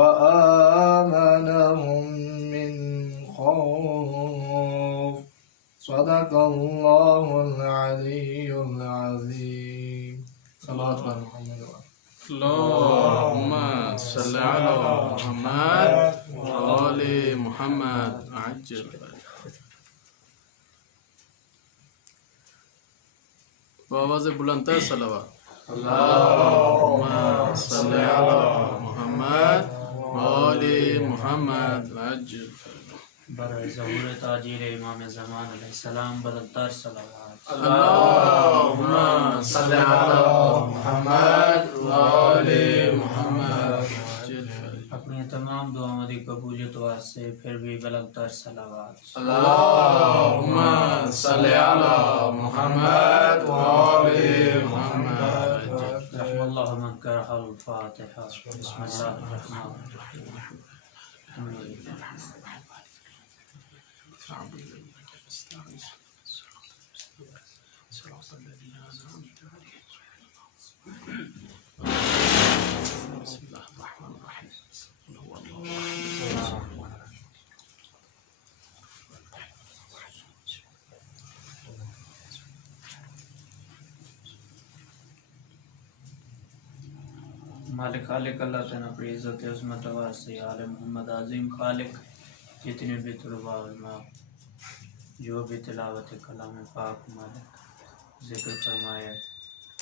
وآمنهم من خوف صدق الله العلي العظيم. صلوات على محمد اللهم صل على محمد وآل محمد عجل. بآواز بلندتر صلوات. اللهم صل على محمد وآل محمد عجل. برائے ظہور تاجیر امام زمان علیہ السلام بلندتر صلوات. اللهم صل على محمد وآل محمد عجل. اپنی تمام دعاؤں کی قبولیت واسطے پھر بھی بلندتر صلوات. اللهم صل على محمد وآل محمد. رحم اللہ من قرأ الفاتحہ. بسم اللہ الرحمن الرحیم. مالک خالق اللہ تعالیٰ اپنی عزت عظمت واسطے آل محمد عظیم خالق جتنے بھی طلباء علماء جو بھی تلاوت کلام پاک مالک ذکر فرمائے،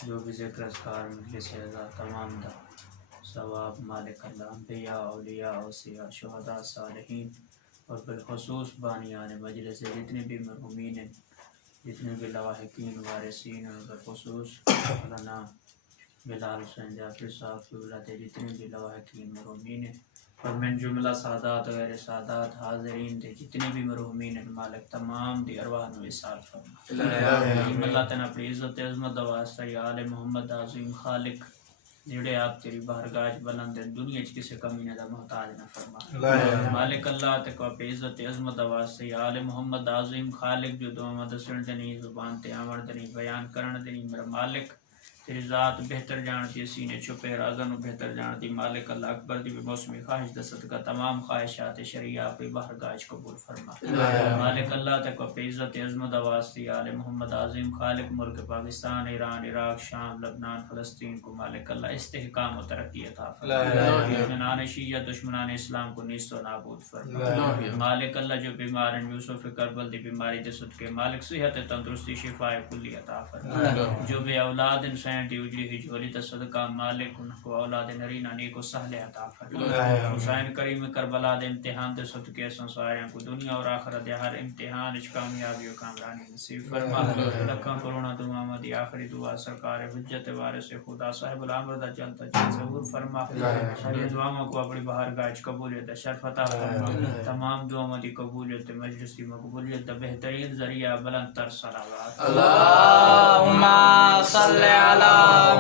جو بھی ذکر اذکار مجلس اعزا تمام دا ثواب مالک اللہ انبیاء اولیاء اوصیاء شہداء صالحین اور بالخصوص بانیان مجلس جتنے بھی مرحومین ہیں، جتنے بھی لواحقین وارثین اور بالخصوص مولانا بلال حسین جعفری صاحب کی اولاد جتنے بھی لواحقین مرحومین ہیں اور من جملہ سادات غیر سادات حاضرین تھے جتنے بھی مرحومین ہیں، مالک تمام دی ارواح نو وصال فرما. اللہ تعالیٰ اپنی عزت عظمت واسطہ یا آل محمد عظیم خالق جڑے آپ تیری بارگاہ بلند ہیں، دنیا چ کسی کمی نہ دا محتاج نہ فرما. مالک اللہ تک اپنی عزت عظمت واسطہ یا آل محمد عظیم خالق جو دعا دسن دنی زبان تے آمر دنی بیان کرن دنی میرا مالک تیری ذات بہتر جانتی، سینے چھپے رازن بہتر جانتی. مالک اللہ اکبر دی موسمی خواہش دا صدقہ تمام خواہشات شریعہ اپنی بارگاہ قبول فرما. مالک اللہ تک اپنی عزت عظمت واسطے آل محمد عظیم خالق ملک پاکستان، ایران، عراق، شام، لبنان، فلسطین کو مالک اللہ استحکام و ترقی عطا فرما. دشمنان شیعہ دشمنان اسلام کو نیست و نابود فرما. مالک اللہ جو بیمار ہیں یوسف کربل دی بیماری دے صدقے مالک صحت تندرستی شفا کلی عطا فرما. جو بھی اولاد انسان دی اجری ہی جولی تا صدقہ مالک ان کو اولاد نرینہ نیک و سہل عطا فرما. حسین کریم کربلا دے امتحان دے صدقے سنسواریاں کو دنیا اور آخرت دے ہر امتحان اچ کامیابی و کامرانی نصیب فرما. لکھاں کروڑا دعا مدی آخری دعا سرکار حجت وارث خدا صاحب العمر دا جلتا جل ظہور فرما. ساری دعاؤں کو اپنی بارگاہ وچ قبولیت شرف عطا فرما. تمام دعاؤں دی قبولیت مجلس دی مقبولیت دا بہترین ذریعہ بلند تر صلوات. اللهم صل على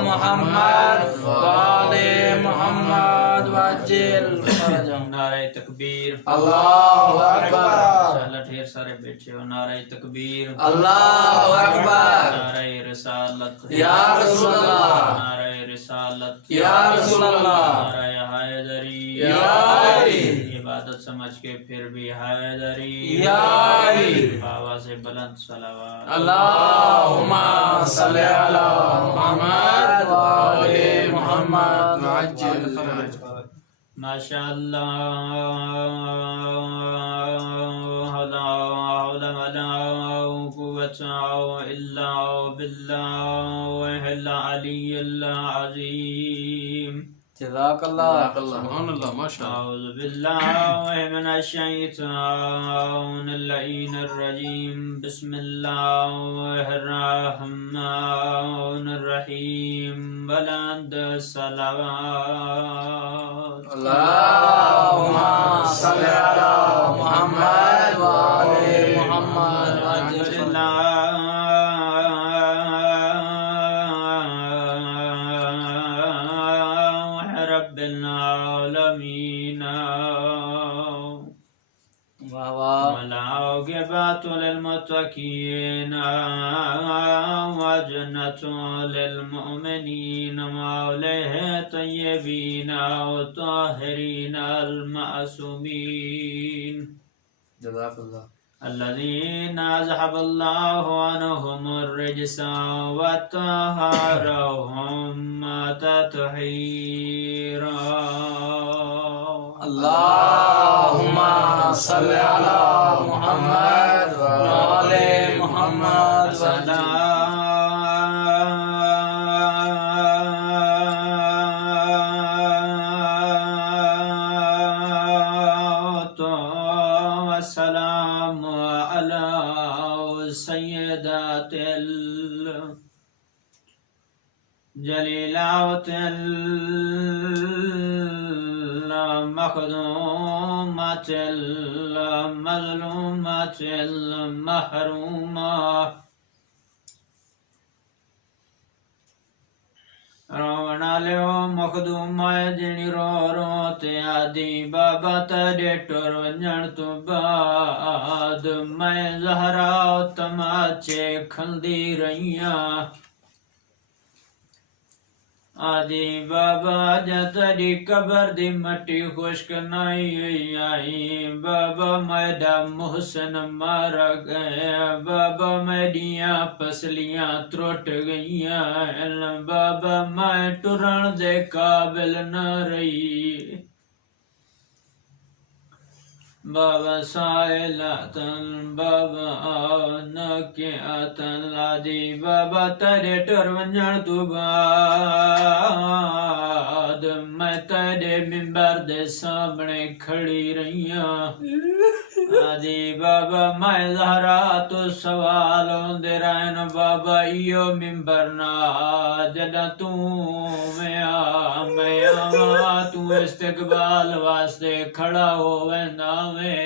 محمد وآل محمد وعجل فرجهم. نعرہ تکبیر اللہ اکبر. اللہ ڈھیر سارے بیٹھے ہو. نعرہ تکبیر اللہ اکبر. نعرہ رسالت یا رسول اللہ. نعرہ رسالت یا رسول اللہ. نعرہ حیدری یا علی. عبادت سمجھ کے پھر بھی حیدری یا علی. آواز بلند صلوات. اللهم صل على محمد وآل محمد وعجل فرجهم. ماشاء اللہ لا حول ولا قوة إلا بالله العلي العظيم. جزاک اللہ. سبحان اللہ. ما شاء اللہ. أعوذ بالله من الشيطان اللعين الرجيم. بسم الله الرحمن الرحيم. بلند الصلوات. اللهم صل على محمد وآل محمد وعجل رب العالمين. واہ واہ والعاقبة للمتقين وجنة للمؤمنين وأولئك الطيبين والطاهرين المعصومين جزاک اللہ. الذين أذهب الله عنهم الرجس وطهرهم تطهيرا. اللهم صل على محمد وآل محمد والسلام على سيدات الجليلات المخدومة المظلومة المحرومة رونا لو مخدومہ جنی رو رو تے آدی بابا تڑے ٹور ونجن تو بعد میں زہرا تماچے کھندی رہیاں آدی بابا جتڑی قبر دی مٹی خشک نہیں آئی بابا میڈا محسن مار گئے بابا میڈیاں پسلیاں تروٹ گئیاں بابا میں ٹرن دے قابل نہ رہی بابا سائلاتن بابا نکیاتن لادی بابا تیرے ٹر ونجن تو بعد میں تیرے ممبر دے سامنے کھڑی رہیاں آدی بابا میں زہرا تو سوال ہوندے رہن بابا ایو ممبر نا جدا تو میں آواں تو استقبال واسطے کھڑا ہوویندا میں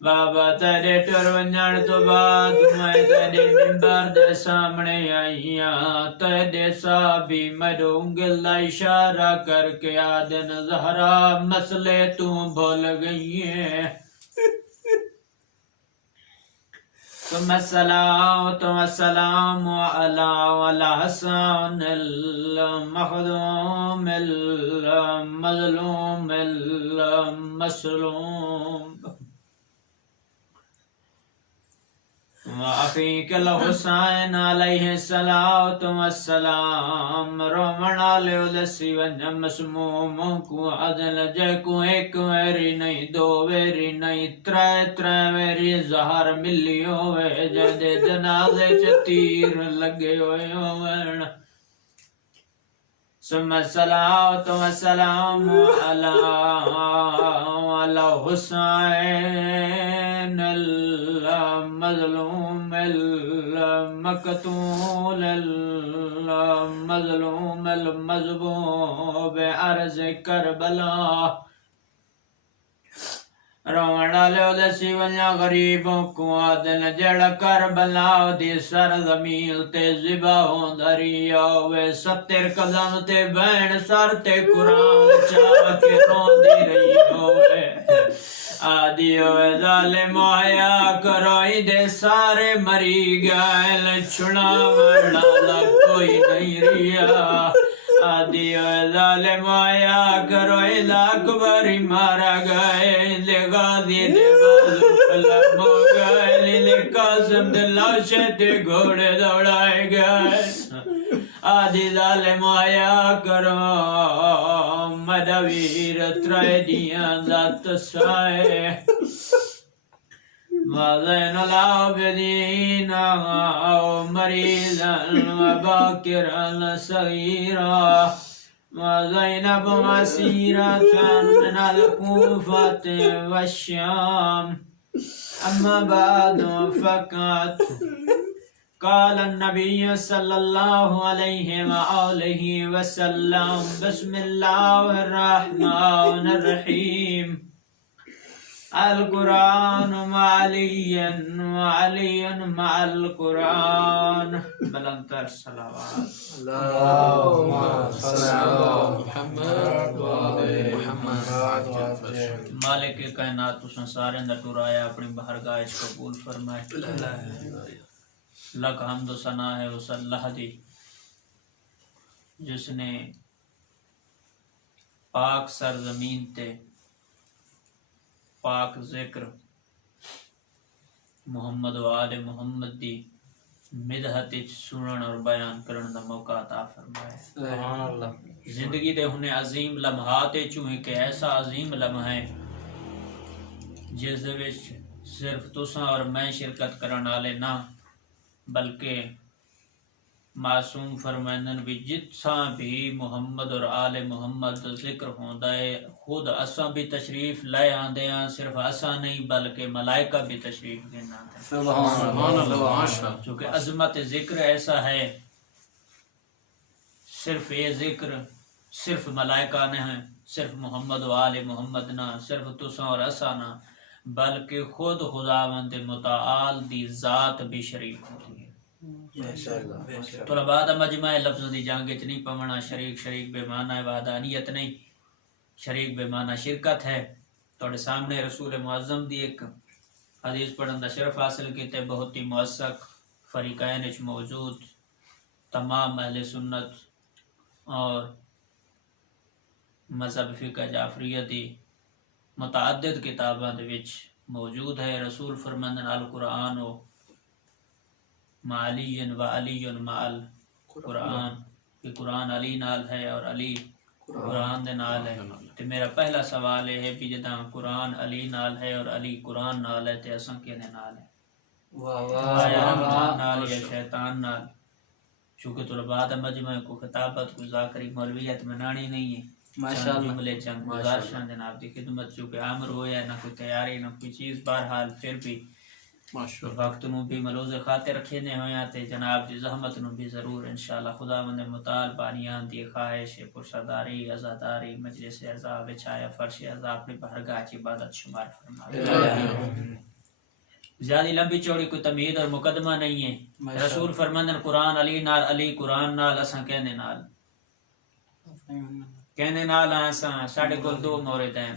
بابا تیرے ٹر ونجن تو بعد میں تیرے ممبر دے سامنے آئیاں تیرے صحابی میرے انگل دا اشارہ کر کے آدن زہرا مسئلے تو بھول گئی ہیں ثم السلام على الحسن المخدوم المظلوم المسلوم وأخيك الحسين عليه الصلاة والسلام رومنا لودسی ونجم مسموم کو عدل جے کو ایک ویری نہیں دو ویری نہیں ترے ویری زہر ملی ہوئے جدے جنازے چتیر لگے ہوئے ہوئے ثم الصلاة والسلام على الحسين المظلوم المقتول المظلوم المذبوح بعرض کربلا رونا لے دسی ونیا غریبوں کو عدل جڑ کربلا دی سرزمین تے ذبح ہوندا رہیا ہوئے 70 قدم تے بہن سر تے قرآن چاہ کے روندی رہی ہوئے آدی ہوئے ظالم آیا کروئی دے سارے مری گئے چھڑا ورنالا کوئی نہیں رہیا آدی ہوئے ظالم آیا کروئی لاکھ باری مارا گئے لے غازی دے بازو پلک ہو گئے لے قاسم دے لاشے تے گھوڑے دوڑائے گئے آدی ظالم آیا کرو مدویر ترائے دیاں ذات سائے وزین العابدین مریضا وباکرا صغیرا وزینب مسیرة من الكوفة والشام أما بعد فقط قال النبي صلى الله عليه وآله وسلم بسم الله الرحمن الرحيم القرآن مع علي وعلي مع القرآن بلندر صلوات اللهم صل على محمد وآل محمد مالک کائنات تساں سارے دا ٹرایا اپنی بارگاہ وچ قبول فرمائے لک حمد و ثنا ہے اس اللہ دی جس نے پاک سرزمین تے پاک ذکر محمد و آل محمد دی مدحت وچ سنن اور بیان کرن دا موقع عطا فرمائے سبحان اللہ زندگی دے ہنے عظیم لمحات چوں ایک ایسا عظیم لمحہ ہے جس دے وچ صرف تساں اور میں شرکت کرن والے نہ بلکہ معصوم فرمائندن بھی جتھاں بھی محمد اور آل محمد دا ذکر ہوندا ہے خود اساں بھی تشریف لے آندے ہاں صرف اساں نہیں بلکہ ملائکہ بھی تشریف لینا ہے سبحان اللہ چونکہ عظمت ذکر ایسا ہے صرف یہ ذکر صرف ملائکہ نہ ہیں صرف محمد و آل محمد نہ صرف تساں اور اساں نہ بلکہ خود خداوند متعال دی ذات بھی شریک ہوتی ہے طلباء دا مجمع لفظ دی جنگ وچ نہیں پونا شریک بے معنی وحدانیت نہیں شریک بے معنی شرکت ہے تھوڑے سامنے رسول معظم دی ایک حدیث پڑھن دا شرف حاصل کیتے بہت ہی موثق فریقین وچ موجود تمام اہل سنت اور مذہب فقہ جعفریہ دی متعدد کتاباں دے وچ موجود ہے رسول فرماندن القرآن و مع علی و علی مع القرآن کہ قرآن علی نال ہے اور علی قرآن دے نال ہے تے میرا پہلا سوال ہے کہ جداں قرآن علی نال ہے اور علی قرآن نال ہے تے اساں کیدے نال ہے آیا رحمان نال یا شیطان نال چونکہ طلباء دا مجمع کو خطابت کو ذاکری مولویت منانی نہیں ہے چند جملے چند گزارشاں جناب دی خدمت چونکہ عامر ہویا نہ کوئی تیاری نہ کوئی چیز بہرحال پھر بھی وقت نو بھی ملوز خاطر رکھے نے ہویا تے جناب دی زحمت نو بھی ضرور انشاءاللہ خداوند متعال بانیان دی خواہش پرسرداری عزاداری مجلس عزا بچایا فرش عزا اپنی بارگاہ چ عبادت شمار فرمائے زیادہ لمبی چوڑی کوئی تمہید اور مقدمہ نہیں ہے رسول فرماندن قرآن علی نال علی قرآن نال اساں کہنے نال اساں ساڈے کول دو مورد ہیں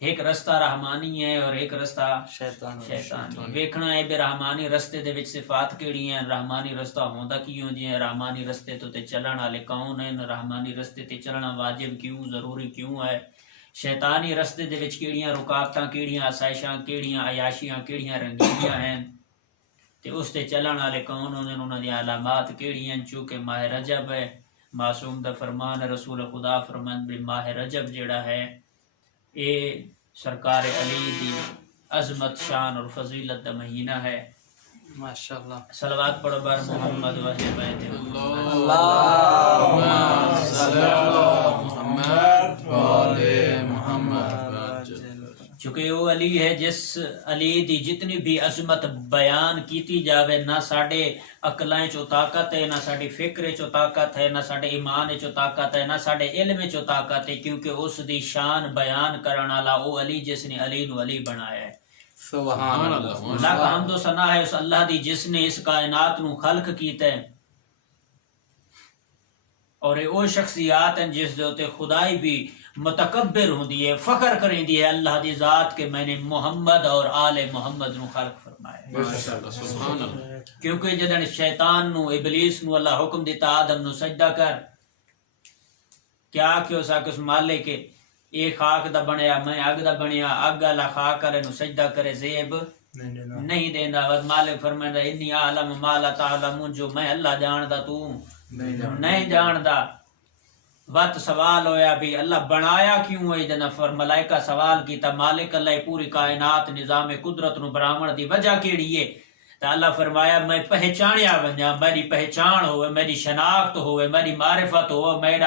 ایک رستہ رحمانی ہے اور ایک رستہ شیطانی ویکھنا ہے بے رحمانی رستے دے وچ صفات کیڑی ہیں رحمانی رستہ ہوندا کیوں جی ہے رحمانی رستے تو تے چلن والے کون ہیں رحمانی رستے تے چلنا واجب کیوں ضروری کیوں ہے شیطانی رستے دے وچ کیڑیاں رکاوٹاں کیڑیاں آسائشاں کیڑیاں عیاشیاں کیڑیاں رنگینیاں ہیں تے اس تے چلن والے کون ہوندے انہاں دی علامات کیڑیاں چونکہ ماہ رجب ہے معصوم دا فرمان رسول خدا فرمان بھی ماہ رجب جڑا ہے اے سرکار علی دی عظمت شان اور فضیلت دا مہینہ ہے ماشاءاللہ صلوات پڑھو بر محمد و اہل بیت اللہم صلی علی محمد و آل محمد چونکہ وہ علی ہے جس علی دی جتنی بھی عظمت بیان کیتی جاوے نہ ساڈے عقلاں چو طاقت ہے نہ ساڈی فکر چو طاقت ہے نہ ساڈے ایمان چو طاقت ہے نہ ساڈے علم چو طاقت ہے کیونکہ اس دی شان بیان کرن والا وہ علی جس نے علی نو علی بنایا ہے سبحان اللہ لاکھ حمد و ثنا ہے اس اللہ دی جس نے اس کائنات نو خلق کیتا ہے اور وہ شخصیات ہیں جس دے خدائی بھی متکبر ہوندی ہے فخر کریں دی ہے اللہ دی ذات کہ میں نے محمد اور آل محمد نو خلق فرمایا سبحان اللہ کیونکہ جدن شیطان نو ابلیس نو اللہ حکم دیتا آدم نو سجدہ کر کیا کیوں سا کہ اس مالے کے ایک خاک دا بنیا میں اگ دا بنیا اگ اللہ خاک کرے نو سجدہ کرے زیب نہیں دینا ود مالک فرمائندا انی عالم ما لا تعلمون جو میں اللہ جاندا تو نہیں جاندا وقت سوال ہویا بھی اللہ بنایا کیوں ہے جنا فر ملائکہ سوال کیتا مالک اللہ پوری کائنات نظام قدرت نو برامن دی وجہ کیڑی ہے تو اللہ فرمایا میں پہچانیا بنیا میری پہچان ہوئے میری شناخت ہوئے میری معرفت ہوئے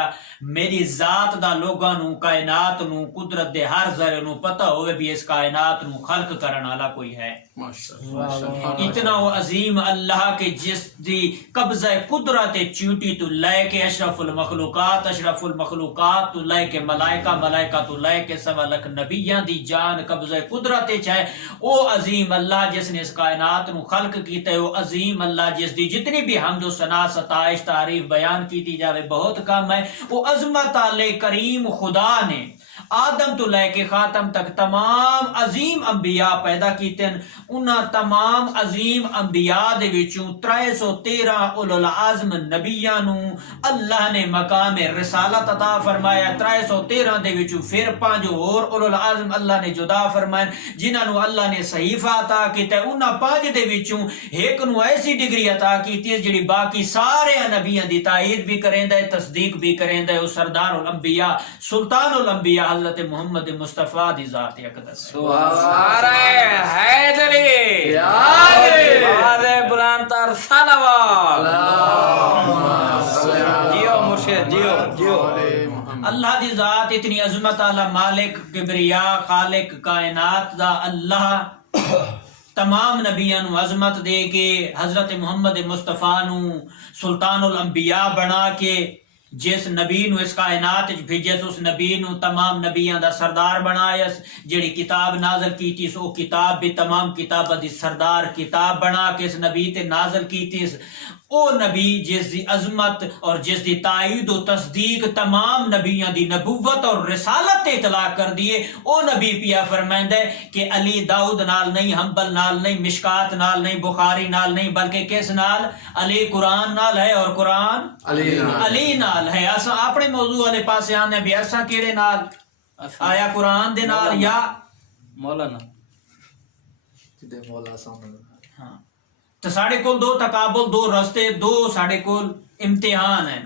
میری ذات دا لوگاں نو کائنات نو قدرت دے ہر ذرے نو پتہ ہوئے بھی اس کائنات نو خلق کرن والا کوئی ہے اتنا وہ عظیم اللہ کے جس دی قبضہ قدرت چیوٹی تو لے کے اشرف المخلوقات تو لے کے ملائکہ تو لے کے 1.25 لاکھ نبیاں دی جان قبضہ قدرت چاہے او عظیم اللہ جس نے اس کائنات نو خلق خلق کیتا ہے وہ عظیم اللہ جس دی جتنی بھی حمد و ثنا ستائش تعریف بیان کی جاوے بہت کم ہے. وہ عظمت والے کریم خدا نے آدم تو لے کے خاتم تک تمام عظیم انبیاء پیدا کیتے ہیں. انہاں تمام عظیم انبیاء دے وچوں 313 اولو العزم نبیاں نو اللہ نے مقام رسالت عطا فرمایا. 313 دے وچوں پھر 5 اور اولو العزم اللہ نے جدا فرمائے جنہاں نو اللہ نے صحیفہ عطا کیتا ہے. انہاں 5 دے وچوں ایک نو ایسی ڈگری عطا کیتی ہے جڑی باقی سارے نبیاں دی تائید بھی کریندا ہے تصدیق بھی کریندا ہے. او سردار الانبیاء سلطان الانبیاء حضرت محمد مصطفیٰ دی ذات اقدس. سبحان حیدری آرے برانتر صلوات جیو مرشد جیو اللہ دی ذات اتنی عظمت والا مالک کبریا خالق کائنات دا اللہ تمام نبیاں نو عظمت دے کے حضرت محمد مصطفیٰ نو سلطان الانبیاء بنا کے جس نبی نو اس کائنات وچ بھیجس اس نبی نو تمام نبیاں دا سردار بنایا. جڑی کتاب نازل کیتی سو کتاب بھی تمام کتاباں دی سردار کتاب بنا کے اس نبی تے نازل کیتی. او نبی جس دی عظمت اور جس دی تائید و تصدیق تمام نبیاں دی نبوت اور رسالت تے اطلاع کر دیے. او نبی پیا فرمائندا ہے کہ علی داؤد نال نہیں حنبل نال نہیں مشکات نال نہیں بخاری نال نہیں بلکہ کس نال علی قرآن نال ہے اور قرآن علی نال ہے. اساں اپنے موضوع والے پاسے آنے بھی اساں کیڑے نال آیا قرآن دے نال یا مولانا جدے مولا سامنے. ہاں تو ساڑھے کول 2 تقابل 2 رستے 2 ساڑھے کول امتحان ہیں.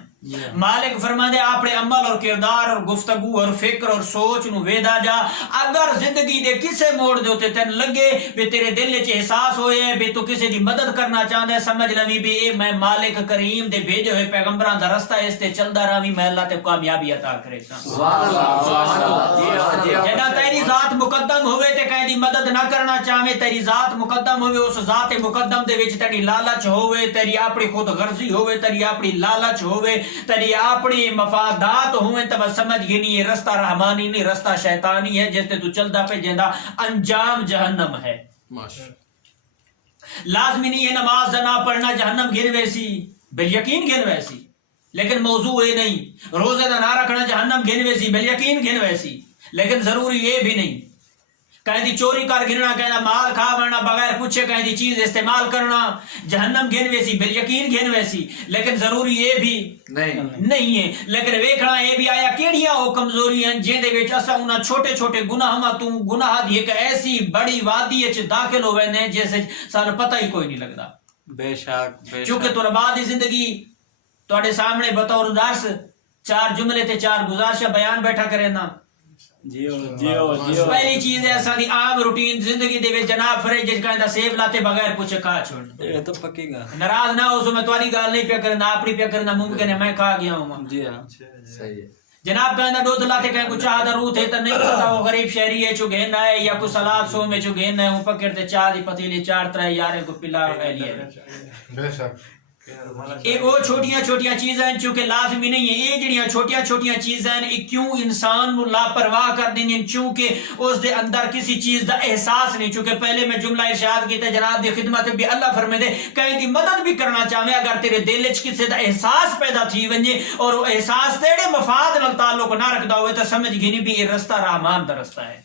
مالک فرماندے اپنے عمل اور کردار اور گفتگو اور فکر اور سوچ نو ویدا جا. اگر زندگی دے کسے موڑ دے تے تین لگے بھی تیرے دل وچ احساس ہوئے بھی تو کسے دی مدد کرنا چاہندا ہے سمجھ لوی بھی اے میں مالک کریم دے بھیجے ہوئے پیغمبراں دا رستہ اس تے چلدا رہوی میں اللہ تے کامیابی عطا کرے. سبحان اللہ. جدا تیری ذات مقدم ہوئے تے کہیں دی مدد نہ کرنا چاہے تیری ذات مقدم ہوئے اس ذات مقدم دے وچ تیری لالچ ہوئے تیری اپنی خود غرضی ہوئے تیری اپنی لالچ ہوئے تیری اپنی مفادات ہوئے تو سمجھ گئی نہیں یہ رستہ رحمانی نہیں رستہ شیطانی ہے جس تے تو چلدا پہ جیندا انجام جہنم ہے. لازمی نہیں ہے نماز نہ پڑھنا جہنم گھن ویسی بالیقین گھن ویسی لیکن موضوع یہ نہیں. روزے نہ رکھنا جہنم گھن ویسی بالیقین گھن ویسی لیکن ضروری یہ بھی نہیں. کہیں دی چوری کر گھننا کہیں مال کھا مرنا بغیر پوچھے کہیں دی چیز استعمال کرنا جہنم گھن ویسی بالیقین گھن ویسی لیکن ضروری یہ بھی نہیں ہے. لیکن ویکھنا یہ بھی آیا کیڑیاں وہ کمزوریاں جن دے وچ اساں انہاں چھوٹے چھوٹے گناہاں تو گناہ دی ایک ایسی بڑی وادی وچ داخل ہوئے نے جس سانوں پتہ ہی کوئی نہیں لگدا. بے شک چونکہ طلباء دی زندگی تواڈے سامنے بطور درس 4 جملے تے 4 گزارشاں بیان بیٹھا کرے نا. پہلی چیز ہے اساں دی عام روٹین زندگی دے وچ جناب فرج کہندا سیب لاتے بغیر پوچھے کھا چھوڑ. یہ تو پکی گا ناراض نہ ہو سو میں تمہاری گال نہیں پیا کرنا اپنی پیا کرنا ممکن ہے میں کھا گیا ہوں. جی ہاں صحیح ہے. جناب کہندا دودھ لاتے کہیں کچھ چاہ درود ہے تو نہیں پتا وہ غریب شہری ہے چو گھن ہے یا کوئی سلاد سو میں چو گھن ہے وہ پکڑتے چاہ دی پتیلی 4 یارے کو پلا ہے لیے. بے شک ایک وہ چھوٹیاں چھوٹیاں چیزیں چونکہ لازمی نہیں ہے یہ جڑیاں چھوٹیاں چیزیں کیوں انسان نو لاپرواہ کر دیں چونکہ اس دے اندر کسی چیز دا احساس نہیں. چونکہ پہلے میں جملہ ارشاد کیتا جناب دی خدمت بھی اللہ فرمائے دے کہیں دی مدد بھی کرنا چاہے اگر تیرے دل وچ کسی دا احساس پیدا تھی ونجے اور وہ احساس تیرے مفاد نال تعلق نہ رکھدا ہوئے تو سمجھ گھنی بھی یہ رستہ رحمان دا رستہ ہے.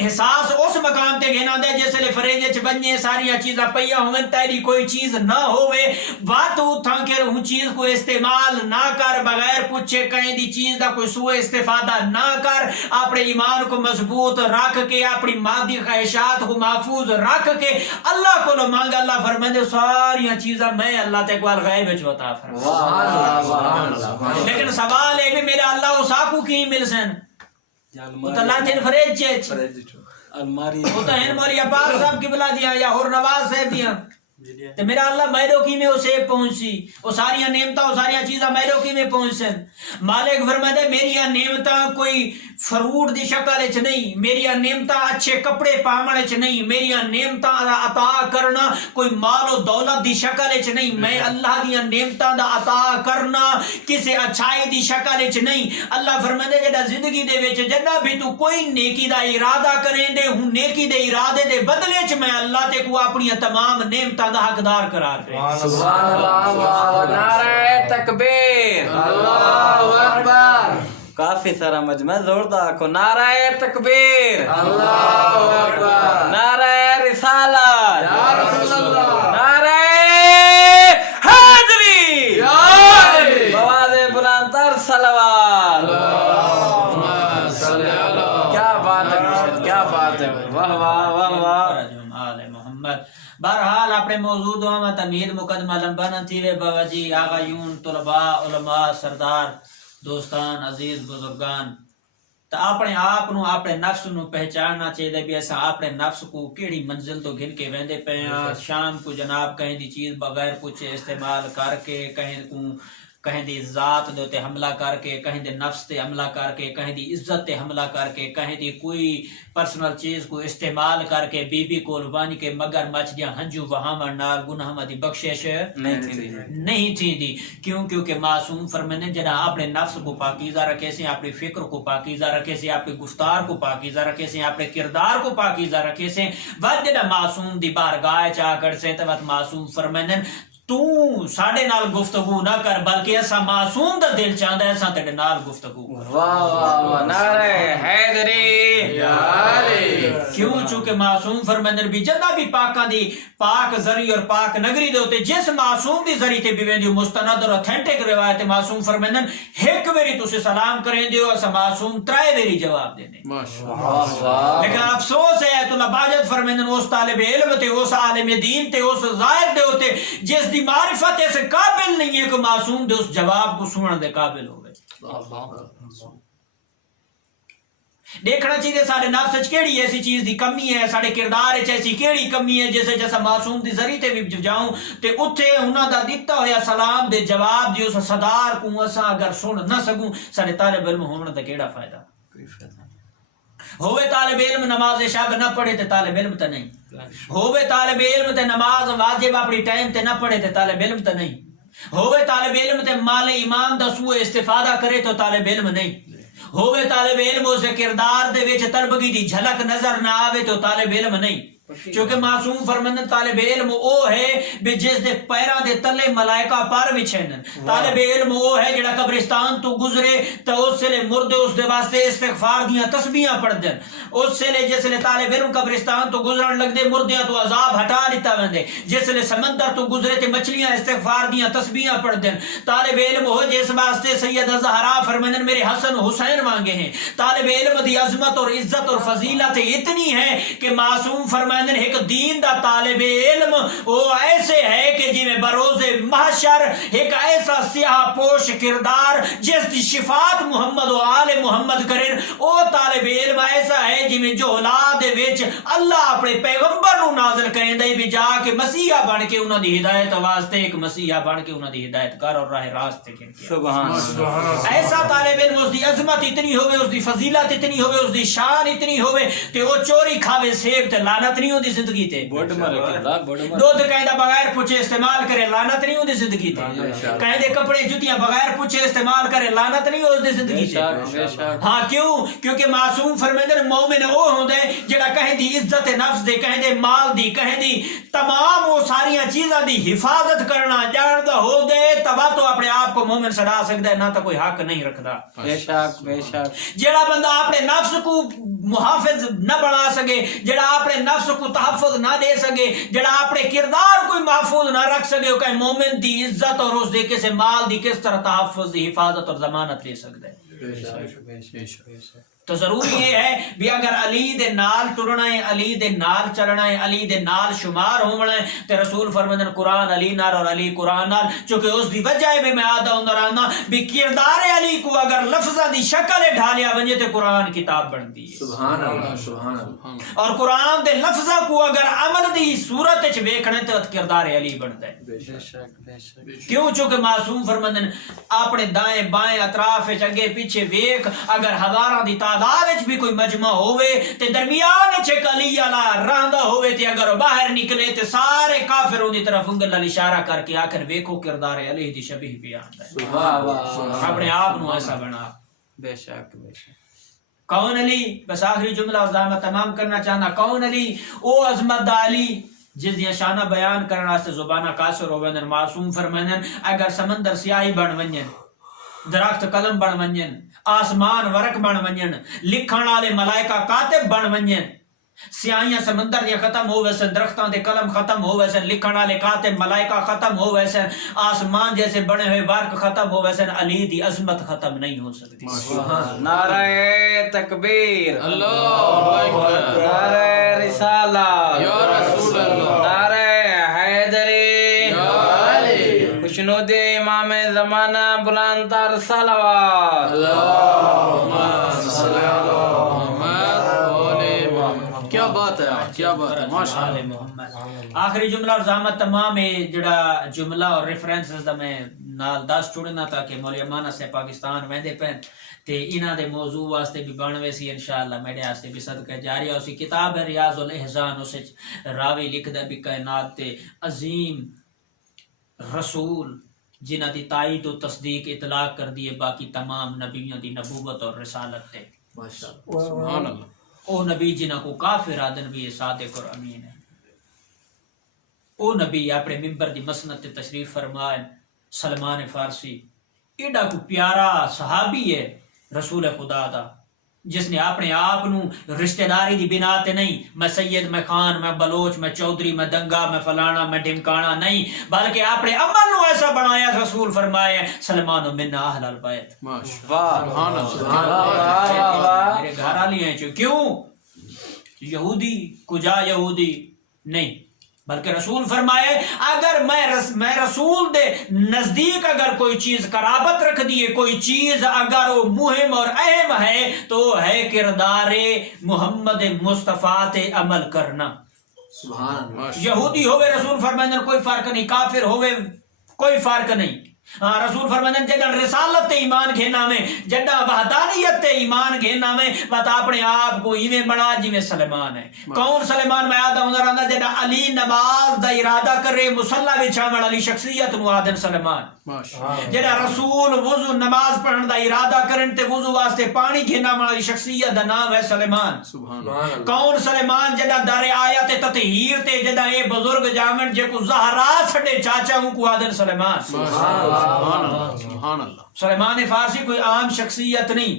احساس اس مقام تے گھنا دے جس لے فریج وچ بننے ساریاں چیزاں پئیاں ہوئن تیری کوئی چیز نہ ہوئے بات اٹھا کے ہوں چیز کو استعمال نہ کر بغیر پوچھے کہیں دی چیز دا کوئی سوء استفادہ نہ کر اپنے ایمان کو مضبوط رکھ کے اپنی مادی خواہشات کو محفوظ رکھ کے اللہ کو لو مانگ. اللہ فرمائے ساریاں چیزاں میں اللہ تے اقوال غیب وچ عطا فرمائے. لیکن سوال ہے بھی میرا اللہ اساکو کی مل سن تو اللہ تین فریج چیچ الماری وہ تو ہیں مولی عباس صاحب کی بلا دیا یا ہور نواز صاحب دیا تو میرا اللہ میرو کی میں اسے پہنچی وہ ساریاں نعمتاں وہ ساریاں چیزاں میرو کی میں پہنچ سن. مالک فرماتے میری نعمتاں کوئی فروٹ دی شکل وچ نہیں، میری نعمتاں اچھے کپڑے پاون وچ نہیں، میری نعمتاں دا عطا کرنا کوئی مال و دولت دی شکل وچ نہیں، میں اللہ دی نعمتاں دا عطا کرنا کسے اچھائی دی شکل وچ نہیں۔ اللہ فرماندے جڑا زندگی دے وچ جدا بھی تو کوئی نیکی دا ارادہ کریں دے ہوں، نیکی دے ارادے دے بدلے وچ میں اللہ تے کو اپنی تمام نعمتاں دا حقدار قرار دے۔ سبحان اللہ، نعرہ تکبیر، اللہ اکبر، کافی سارا مجمع زوردار آکھو نعرہ تکبیر، اللہ اکبر، نعرہ رسالت، یا رسول اللہ، نعرہ حیدری، یا علی، بواز بلند تر صلوات۔ اللہم صلی علی، کیا بات ہے مرشد، کیا بات ہے، واہ واہ واہ واہ۔ آل محمد۔ بہرحال اپنے موضوع میں تمہید مقدمہ لمبا نہ تھی وے بابا جی، آغایون، طلباء، علماء، سردار، دوستان، عزیز بزرگان، تو اپنے آپ نو اپنے نفس نو پہچاننا چاہیے بھی ایسا اپنے نفس کو کیڑی منزل تو گن کے ویندے پے ہیں۔ شام کو جناب کہیں دی چیز بغیر پوچھے استعمال کر کے، کہیں دی ذات دے تے حملہ کر کے، کہیں دے نفس تے حملہ کر کے، کہیں دی عزت تے حملہ کر کے، کہیں دی کوئی پرسنل چیز کو استعمال کر کے بی بی کول وانی کے مگر مچ گیا ہنجو وہاں نال گناہ دی بخشش نہیں تھی دی۔ کیونکہ معصوم فرمانے جنا اپنے نفس کو پاکیزہ رکھے سے، اپنی فکر کو پاکیزہ رکھے سے، اپنی گفتار کو پاکیزہ رکھے سے، اپنے کردار کو پاکیزہ رکھے سے، وقت جنا معصوم دی بارگاہ چاہ کر سے تو معصوم فرمانے تو ساڑے نال گفتگو نہ کر بلکہ ایسا معصوم دا دل چاہتا ہے ایسا تیرے نال گفتگو۔ واہ واہ واہ، نعرہ حیدری، یا علی، کیوں چونکہ معصوم فرماندن بھی جدہ بھی پاکاں دی پاک زری اور پاک نگری دے ہوتے جس معصوم دی زری تے بھی ویندیو مستند اور اتھینٹک روایت معصوم فرماندن ایک ویری تسے سلام کریں دیو ایسا معصوم ترائے ویری جواب دے دیں۔ لیکن افسوس ہے تو لباجت فرماندن اس طالب علم تے اس عالم دین تے اس زائد دے ہوتے جس دی معرفت ایسے قابل نہیں ہے کہ معصوم دے اس جواب کو سنن دے قابل ہوئے۔ دیکھنا چاہیے سارے نفس وچ کیڑی ایسی چیز دی کمی ہے، سارے کردار وچ ایسی کیڑی کمی ہے جیسے جیسا معصوم دی ذریعے تے بھی جاؤں تے اوتھے انہاں دا دتا ہویا سلام دے جواب دی اس صدار کو اساں اگر سن نہ سکوں سارے طالب علم ہون دا کیڑا فائدہ؟ ہوئے طالب علم نماز شب نہ پڑھے تے طالب علم تے نہیں، ہوئے طالب علم تے نماز واجب اپنی ٹائم تے نہ پڑھے تے طالب علم تے نہیں، ہوئے طالب علم تے مال ایمان دا سوء استفادہ کرے تو طالب علم نہیں، ہوئے طالب علم اس کردار دے وچ طلبگی دی جھلک نظر نہ آوے تو طالب علم نہیں۔ چونکہ معصوم فرماندن طالب علم او ہے بھی جس دے پیراں دے تلے ملائکہ پر وچھن، طالب علم او ہے جڑا قبرستان تو گزرے تو اس سے مردے اس دے واسطے استغفار دیاں تسبیحاں پڑھ دین، اس سے جس لے طالب علم قبرستان تو گزرن لگ دے مردیاں تو عذاب ہٹا لیتا وندے، جس لے سمندر تو گزرے تے مچھلیاں استغفار دیاں تسبیحاں پڑھ دین، طالب علم ہو جس واسطے سیدہ زہرا فرماندن میرے حسن حسین مانگے ہیں۔ طالب علم دی عظمت اور عزت اور فضیلت اتنی ہے کہ معصوم فرماندن ایک دین دا طالب علم وہ ایسے ہے کہ جی میں بروز محشر ایک ایسا سیاہ پوش کردار جس دی شفاعت محمد و آل محمد کریں، او طالب علم ایسا ہے جی میں جو اولاد وچ اللہ اپنے پیغمبر نو نازل کریں دے بھی جا کے مسیحا بن کے انہاں دی ہدایت واسطے ایک مسیحا بن کے انہاں دی ہدایت کر اور راہ راست تے سبحان اللہ۔ ایسا طالب علم اس دی عظمت اتنی ہوئے، اس دی فضیلت اتنی ہوئے، اس دی شان اتنی ہوئے تے وہ چوری کھاوے سیب تے لعنت نہیں ہوندی زندگی تے، دودھ کہیں دا بغیر پوچھے استعمال کرے لعنت نہیں ہوندی زندگی تے، کہیں دے کپڑے جتیاں بغیر پوچھے استعمال کرے لعنت نہیں ہوندی زندگی تے۔ ہاں کیوں؟ کیونکہ معصوم فرماندن مومن او ہوندے جڑا کہیں دی عزت نفس دے، کہیں دے مال دی، کہیں دی تمام وہ ساریاں چیزاں دی حفاظت کرنا جاندا ہو دے تبا تو اپنے آپ کو مومن سڑا سکدا ہے، نہ تو کوئی حق نہیں رکھدا۔ بے شک بے شک۔ جڑا بندہ اپنے نفس کو محافظ نہ بنا سکے، جڑا اپنے نفس کو تحفظ نہ دے سکے، جڑا اپنے کردار کوئی محفوظ نہ رکھ سکے، وہ کہیں مومن دی عزت اور اس دے کسے مال دی کس طرح تحفظ دی حفاظت اور ضمانت لے سکتا ہے۔ تو ضروری یہ ہے بھی اگر علی دے نال ٹرنا ہے، علی دے نال چلنا ہے، علی دے نال شمار ہونا ہے تے رسول فرماندن قرآن علی نال اور علی قرآن نال، چونکہ اس دی وجہ ہے میں آدھا اندر آنا بھی کردار علی کو اگر لفظہ دی شکل ڈھالیا بنجے تے قرآن کتاب بنتی ہے۔ سبحان اللہ سبحان اللہ۔ اور قرآن دے لفظہ کو اگر عمل دی صورت وچ ویکھنا تے کردار علی بنتا ہے۔ بے شک بے شک۔ کیوں؟ چونکہ معصوم فرماندن اپنے دائیں بائیں اطراف وچ اگے پیچھے ویکھ، اگر ہزاراں دی تعداد وچ بھی کوئی مجمع ہوئے تے درمیان وچ ایک علی والا رہندا ہوئے تے اگر وہ باہر نکلے تے سارے کافروں دی طرف انگل نال اشارہ کر کے آخر ویکھو کردار علی دی شبیہ بیان ہے. واہ واہ اپنے آپ نو ایسا بنا. بے شک بے شک. کون علی؟ بس آخری جملہ اور میں تمام کرنا چاہنا. کون علی؟ او عظمت دا علی جس دیا شانہ بیان کرنا واسطے زبانہ قاصر ہووندن. معصوم فرمائندن اگر سمندر سیاہی بن ونجن، درخت قلم بن ونجن، آسمان ورق بن ونجن، لکھن والے ملائکہ کاتب بن ونجن، سیاہیاں سمندر دیا ختم ہو ویسن، درختاں دے قلم ختم ہو ویسن، لکھن والے کاتب ملائکہ ختم ہو ویسن، آسمان جیسے بنے ہوئے برق ختم ہو ویسن، علی دی عظمت ختم نہیں ہو سکتی. نعرہ تکبیر، اللہ اکبر، نعرہ رسالہ، یا رسول اللہ، نعرہ حیدری، یا علی، خوشنود امام زمانہ بلند تر صلوات. اللہم صلی علی محمد و آل محمد. کیا بات ہے، کیا بات ہے، ماشاء آل اللہ. محمد. آخری جملہ اور زحمت تمام ہے جڑا جملہ اور ریفرنسز دا میں نال دس چڑنا تھا کہ مولی امانہ سے پاکستان ویندے پین تے انہاں دے موضوع واسطے بھی بنوے سی انشاءاللہ میرے واسطے بھی صدقہ جاریہ. اسی کتاب ہے ریاض الاحزان، اس راوی لکھدا بھی کائنات تے عظیم رسول جنہ دی تائید و تصدیق اطلاق کر دیے باقی تمام نبیوں دی نبوت اور رسالت تے. ماشاءاللہ، سبحان اللہ. او نبی جنہ کو کافر آدن بھی صادق اور امین ہے. او نبی اپنے ممبر دی مسند تے تشریف فرمائے. سلمان فارسی ایڈا کو پیارا صحابی ہے رسول خدا دا، جس نے اپنے آپ نو رشتہ داری دی بنا تے نہیں میں سید، میں خان، میں بلوچ، میں چودھری، میں دنگا، میں فلانا، میں ڈمکانا نہیں، بلکہ اپنے عمل نو ایسا بنایا. رسول فرمائے سلمان منا اہل البیت. ماشاء واہ سبحان اللہ، سبحان واہ اللہ. واہ. میرے گھر والی ہیں کیوں یہودی کجا یہودی نہیں، بلکہ رسول فرمائے اگر میں رسول دے نزدیک اگر کوئی چیز قرابت رکھ دیے، کوئی چیز اگر وہ مہم اور اہم ہے تو ہے کردار محمد مصطفیٰ تے عمل کرنا. سبحان اللہ. یہودی ہوئے رسول فرمائے کوئی فرق نہیں، کافر ہوئے کوئی فرق نہیں. ہاں رسول فرمائے جدہ رسالت تے ایمان گھینا میں، جدہ وحدانیت تے ایمان گھینا میں، بات اپنے آپ کو ایویں بنا جی میں سلیمان ہے. کون سلیمان میں آدھا ہوں رہا جدہ علی نماز دا ارادہ کرے مسلح بچھامن علی شخصیت نو آدھن سلیمان. جدہ رسول وضو نماز پڑھن دا ارادہ کرن تے وضو واسطے پانی گھینا من علی شخصیت دا نام ہے سلیمان. کون سلیمان جدہ دار آیت تطہیر تے جدہ اے بزرگ جامن جے کو زہرا سڑے چاچا ہوں کو آدھن سلیمان. سبحان اللہ. سلیمان فارسی کوئی عام شخصیت نہیں،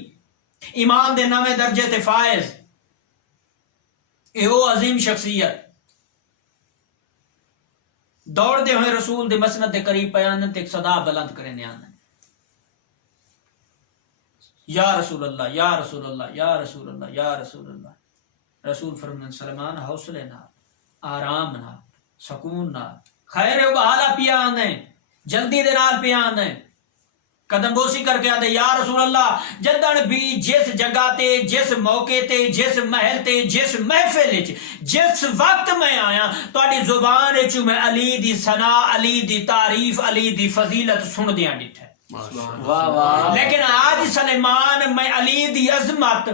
ایمان دے نویں درجے تے فائز اے او عظیم شخصیت. دوڑ دے ہوئے رسول دے مسند دے قریب پیانن تے ایک صدا بلند کرنے آنا، یا رسول اللہ، یا رسول اللہ، یا رسول اللہ، یا رسول اللہ. رسول فرمان سلمان حوصلے نہ، آرام نہ، سکون نہ، خیر و بحالہ پیا آنے، جلدی دے نال پیا آنے، قدم بوسی کر کے آدھے یا رسول اللہ جدن بھی جس جگہ تے، جس موقع تے، جس محل تے، جس محفل جس وقت میں آیا تواڈی زبان چ میں علی دی ثنا، علی دی تعریف، علی دی فضیلت سن دیاں ڈٹھے. واہ واہ. لیکن آج سلیمان میں علی دی عظمت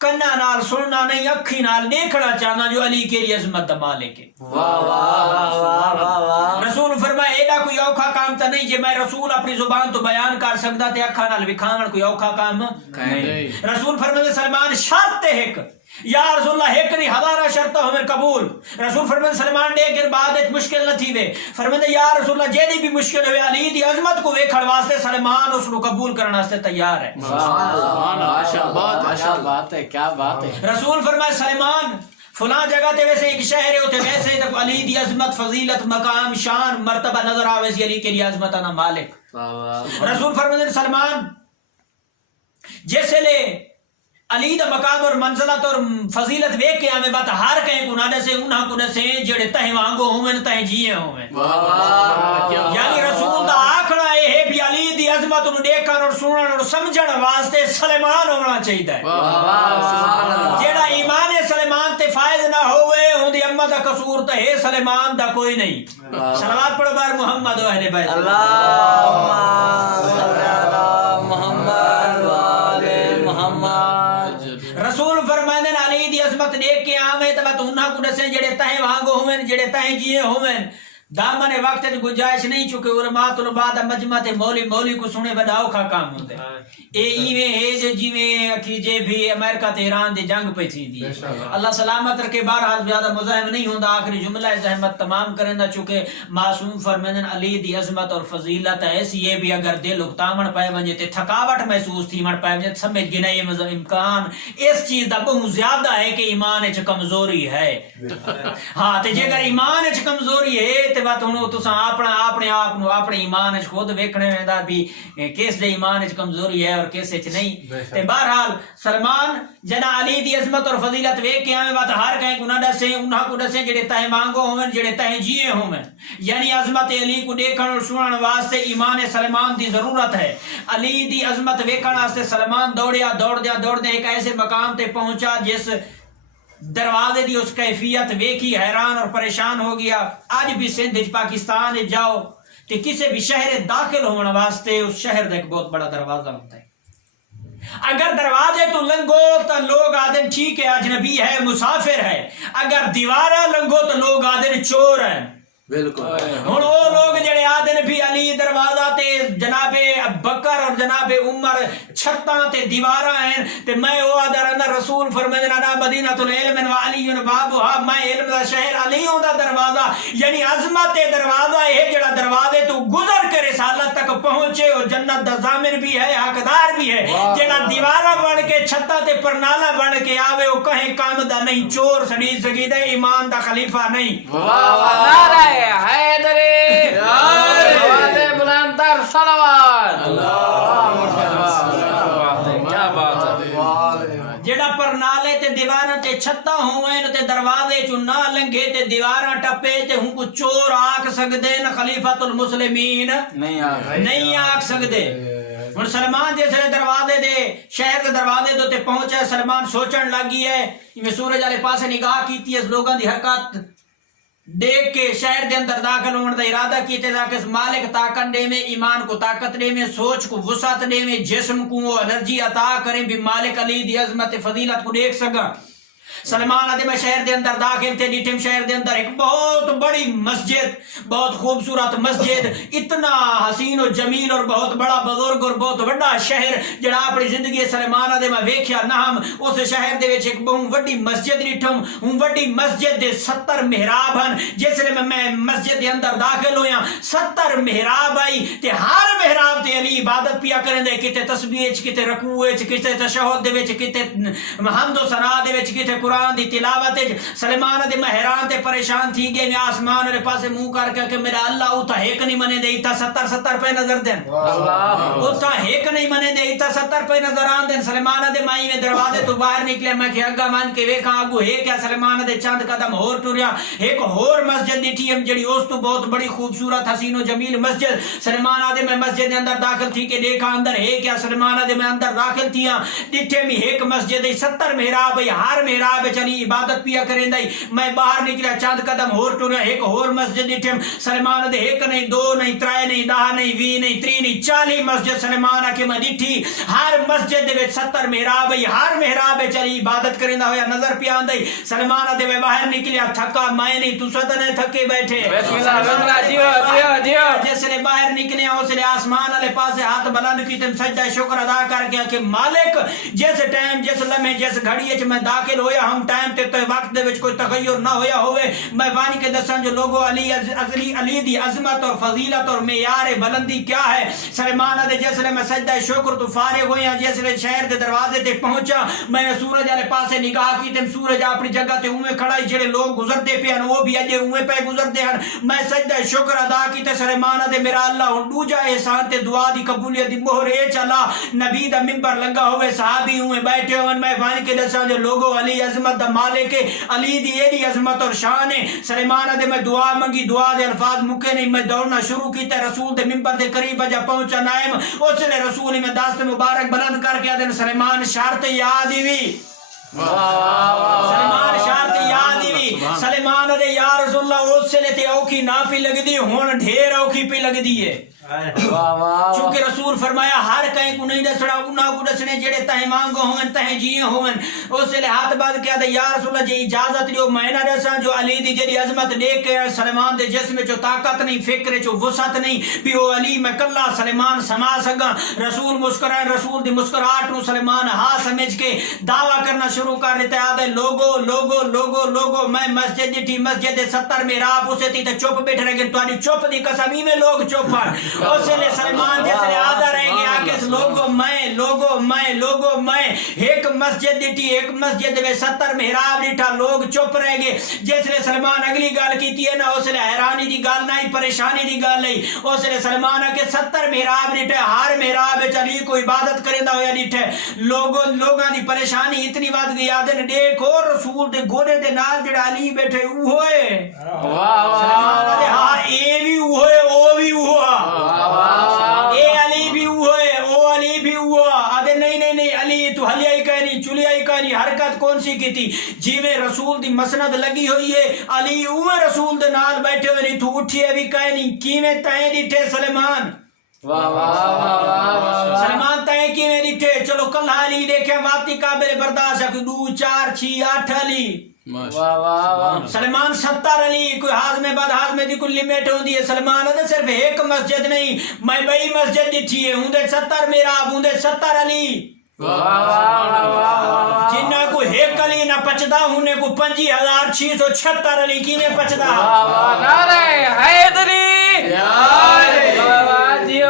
کنا نال سننا نہیں، اکھی نال دیکھنا چاہنا جو علی کے لیے عظمت دا مالک ہے. واہ واہ واہ واہ واہ. رسول فرمائے ایڈا کوئی اوکھا کام تا نہیں جے میں رسول اپنی زبان تو بیان کر سکتا تے اکھا نال وکھاون کوئی اوکھا کام نہیں. رسول فرمائے سلمان شرط تے ایک، یا رسول اللہ ایک نہیں ہزارہ شرط ہمیں قبول. رسول فرمائے سلمان ڈے کے بعد مشکل نہ تھی وے، فرمائے یا رسول اللہ جیڑی بھی مشکل ہوئے علی دی عظمت کو ویکھن واسطے سلمان اس کو قبول کرنے واسطے تیار ہے. ماشاء بات ہے، کیا بات ہے. رسول فرمائے سلمان فلاں جگہ تے ویسے ایک شہر ہے ہوتے ویسے تک علی دی عظمت، فضیلت، مقام، شان، مرتبہ نظر آوے سی علی کے لیے عظمت انا مالک. رسول فرمائے سلمان جیسے لے علی دا مقام اور منزلت اور فضیلت ویکھ کے ہمیں بات ہر کہیں کو نہ سے انہاں کو نسے جڑے تہ وانگو ہوئے تہ جیے ہوئے. یعنی رسول دا آکھنا ہے بھی علی دی عظمت نو دیکھن اور سنن اور سمجھن واسطے سلیمان ہونا چاہیے. جیڑا ایمان سلیمان تے فائز نہ ہوئے ہوں دی امت دا قصور تے ہے سلیمان دا کوئی نہیں. صلوات پڑھو بار محمد و اہل بیت. اللہم صلی علی محمد و آل محمد. رسول فرماندے علی دی عظمت دیکھ کے آویں تے تو انہاں کو دسیں جڑے تہیں وانگو ہوویں جڑے تہیں جیے ہوویں دامن وقت گنجائش نہیں چکے علماء طلباء مجمع تے مولی کو سنے بڑا اوکھا کام ہوندے اے ایویں ہے جو جویں کیجے بھی امریکہ تے ایران دی جنگ پہ تھی دی اللہ سلامت رکھے بہرحال زیادہ مزاحم نہیں ہوندا آخری جملہ زحمت تمام کرنا چکے معصوم فرماندن علی دی عظمت اور فضیلت ایسی ہے بھی اگر دل اکتاون پائے ونجے تے تھکاوٹ محسوس تھی من پائے ونجے سمجھ گنا یہ امکان اس چیز دا بہت زیادہ ہے کہ ایمان وچ کمزوری ہے ہاں تے جے اگر ایمان وچ کمزوری ہے تے بات ہن تساں اپنے آپ نو اپنے ایمان وچ خود ویکھنے ویندا بھی کس دے ایمان وچ کمزوری ہے اور کس وچ نہیں تے بہرحال سلمان جنا علی دی عظمت اور فضیلت ویکھ کے آویں بات ہر کہیں کو نہ دسیں انہاں کو دسیں جڑے تہیں مانگو ہوویں جڑے تہیں جیے ہوویں یعنی عظمت علی کو دیکھن اور سنن واسطے ایمان سلمان دی ضرورت ہے علی دی عظمت ویکھن واسطے سلمان دوڑدیا ایک ایسے مقام تے پہنچا جس دروازے دی اس کیفیت ویکھی حیران اور پریشان ہو گیا آج بھی سندھ پاکستان جاؤ تے کسی بھی شہر داخل ہونے واسطے اس شہر دا ایک بہت بڑا دروازہ ہوتا ہے اگر دروازے تو لنگو تو لوگ آدن ٹھیک ہے اجنبی ہے مسافر ہے اگر دیوارہ لنگو تو لوگ آدن چور ہیں بالکل ہن وہ لوگ جڑے آدن بھی علی دروازہ تے جناب بکر اور جناب عمر چھتاں تے دیواراں ہیں تے میں او ادر اندر رسول فرمایا نا مدینہ العلم و علی بابها میں علم دا شہر علی دا دروازہ یعنی عظمت دروازہ ہے جڑا دروازے تو گزر کے رسالت تک پہنچے اور جنت دا ضامن بھی ہے حقدار بھی ہے جڑا دیواراں بن کے چھتاں تے پرنالا بن کے آوے او کہیں کام دا نہیں چور سڑی سگی دے ایمان دا خلیفہ نہیں واہ واہ نعرہ حیدری آواز بلند تر صلوات کیا بات ہے جڑا پرنالے تے دیواراں تے چھتاں ہوئیں تے دروازے چوں نہ لنگے تے دیواراں ٹپے تے ہن کو چور آکھ سکدے نہ خلیفۃ المسلمین نہیں آکھ سکدے ہن سلمان جیسے دروازے دے شہر دے دروازے دے تے پہنچے سلمان سوچن لگی ہے میں سورج والے پاسے نگاہ کیتی اس لوگاں دی حرکت دیکھ کے شہر دے اندر داخل ہونے دا ارادہ کیتے تاکہ مالک طاقت دے میں ایمان کو طاقت دے میں سوچ کو وسعت دے میں جسم کو انرجی عطا کریں بھی مالک علی دی عظمت فضیلت کو دیکھ سکا سلمان آدھے میں شہر دے اندر داخل تھے ڈیٹم شہر دے اندر ایک بہت بڑی مسجد بہت خوبصورت مسجد اتنا حسین و جمیل اور بہت بڑا بزرگ اور بہت بڑا شہر جڑا اپنی زندگی سلمان آدھے میں ویکھیا نام اس شہر دے وچ ایک بہت بڑی مسجد ڈیٹم ہوں بڑی مسجد دے 70 محراب ہن جس لئے میں مسجد دے اندر داخل ہویا 70 محراب آئی تے ہر محراب تے علی عبادت پیا کریں دے کتے تسبیح کتے رکوع کتے تشہد دے وچ کتے حمد و ثنا دے وچ کتے قرآن دی تلاوت سلمان دے میں حیران تے پریشان تھی گئے میں آسمان والے پاسے منہ کر کے کہ میرا اللہ اوتا ایک نہیں منے دے ایتا 70 پہ نظر دین اوتا ایک نہیں منے دے ایتا 70 پہ نظر آن دین سلمان دے مائی میں دروازے تو باہر نکلے میں کہ اگا مان کے ویکھاں اگو ہے کیا سلمان دے چند قدم اور ٹریا ایک اور مسجد ڈٹھی ہم جڑی اس تو بہت بڑی خوبصورت حسین و جمیل مسجد سلمان دے میں مسجد دے اندر داخل تھی کہ دیکھا اندر ہے کیا سلمان دے میں اندر داخل تھیاں ڈٹھے میں ایک مسجد 70 محراب ہر محراب چلی عبادت پیا کریں دائی میں باہر نکلا چاند قدم اور ٹوریا ایک اور مسجد ڈٹھم سلمان دے ایک نہیں دو نہیں ترائے نہیں دہ نہیں وی نہیں تری نہیں 40 مسجد سلمان کے میں ڈٹھی ہر مسجد دے 70 محراب ہر محراب چلی عبادت کریں دا ہویا نظر پیا دائی سلمان دے میں باہر نکلیا تھکا میں نہیں تو سدنے تھکے بیٹھے جس نے باہر نکلے اس نے آسمان والے پاسے ہاتھ بلند کی تم سجدہ شکر ادا کر کے کہ مالک جس ٹائم جس لمحے جس گھڑی میں داخل ہویا ہم ٹائم تے تو وقت دے وچ کوئی تغیر نہ ہویا ہوئے میں وانی کے دساں جو لوگوں علی دی عظمت اور فضیلت اور معیار بلندی کیا ہے سلمان دے جیسے میں سجدہ شکر تو فارغ ہویا جیسے شہر دے دروازے تے پہنچا میں سورج والے پاسے نگاہ کی تے سورج اپنی جگہ تے اوے کھڑا جڑے لوگ گزرتے پے ہیں وہ بھی اجے اوے پہ گزرتے ہیں میں سجدہ شکر ادا کی تے سلمان دے میرا اللہ دوجا احسان تے دعا دی قبولیت دی مہر اے چلا نبی دا منبر لگا ہوئے صحابی اوے بیٹھے ہون میں وانی کے دساں جو لوگوں علی عظمت دا مالک علی دی ایڈی عظمت اور شان ہے سلیمان دے میں دعا منگی دعا دے الفاظ مکے نہیں میں دوڑنا شروع کیتا رسول دے منبر دے قریب جا پہنچا نائم اس نے رسول میں داست مبارک بلند کر کے دن سلیمان شرط یاد ہوئی سلیمان شرط یاد ہوئی سلیمان دے یا رسول اللہ اس سے لیتے اوکھی نہ پی لگ دی ہون ڈھیر اوکھی پی لگ دی ہے چونکہ رسول فرمایا ہر کہیں کو نہیں دسنا انہاں کو دسنے جڑے تہیں مانگو ہون تہیں جیے ہون. اس لئے ہاتھ بعد کیا دا یا رسول اللہ جی اجازت دیو میں نہ دساں جو علی دی جڑی عظمت دیکھ کے سلیمان دے جسم چو طاقت نہیں فکر چو وسعت نہیں بھی وہ علی میں کلا سلیمان سما سکا. رسول مسکرائے رسول دی مسکراہٹ نو سلیمان ہاں سمجھ کے دعویٰ کرنا شروع کر دیتے آدھے لوگو لوگو لوگو لوگو میں مسجد تھی مسجد 70 محراب اسے تھی تو چپ بیٹھ رہے گے تو چپ دی قسمی میں لوگ چپ ہیں. اس لئے سلیمان جیسے آدھا رہے گے آکے لوگو میں ایک مسجد دیٹھی ایک مسجد میں 70 محراب دیٹھا لوگ چپ رہے گے. جس لئے سلمان اگلی گال کی ہے نا اس لئے حیرانی دی گال نہیں پریشانی دی گال نہیں. اس لئے سلمان آکے 70 محراب دیٹھے ہر محراب علی کو عبادت کرندہ ہویا دیٹھے لوگاں دی پریشانی اتنی بات گئی آدھے دیکھو رسول دے گوڑے دے نال جڑا علی بیٹھے اوہے سلمان آدھے ہاں اے بھی اوہے او بھی اوہا اے علی بھی ہوئے او علی بھی ہوا. آدھے نہیں علی تو ہلی آئی کہہ نہیں چلی آئی کہہ نہیں حرکت کون سی کی تھی جی میں رسول دی مسند لگی ہوئی ہے علی اوہ رسول دے نال بیٹھے ہوئے نہیں تو اٹھیے بھی کہہ نہیں کیویں تائیں دیٹھے سلیمان سلیمان تائیں کیویں دیٹھے. چلو کل علی دیکھیں واقعی قابل برداشت ہے 2 4 6 8 علی سلمان 70 علی کوئی ہاضمے بعد ہاضمے دی کوئی لیمیٹ ہوندی ہے. سلمان ہے صرف ایک مسجد نہیں میں بئی مسجد دیٹھی ہے ہوں دے 70 محراب ہوں دے 70 علی جنہ کو ایک علی نہ پچدا ہوں نے کو 5676 علی کی نے پچدا. نعرہ حیدری جی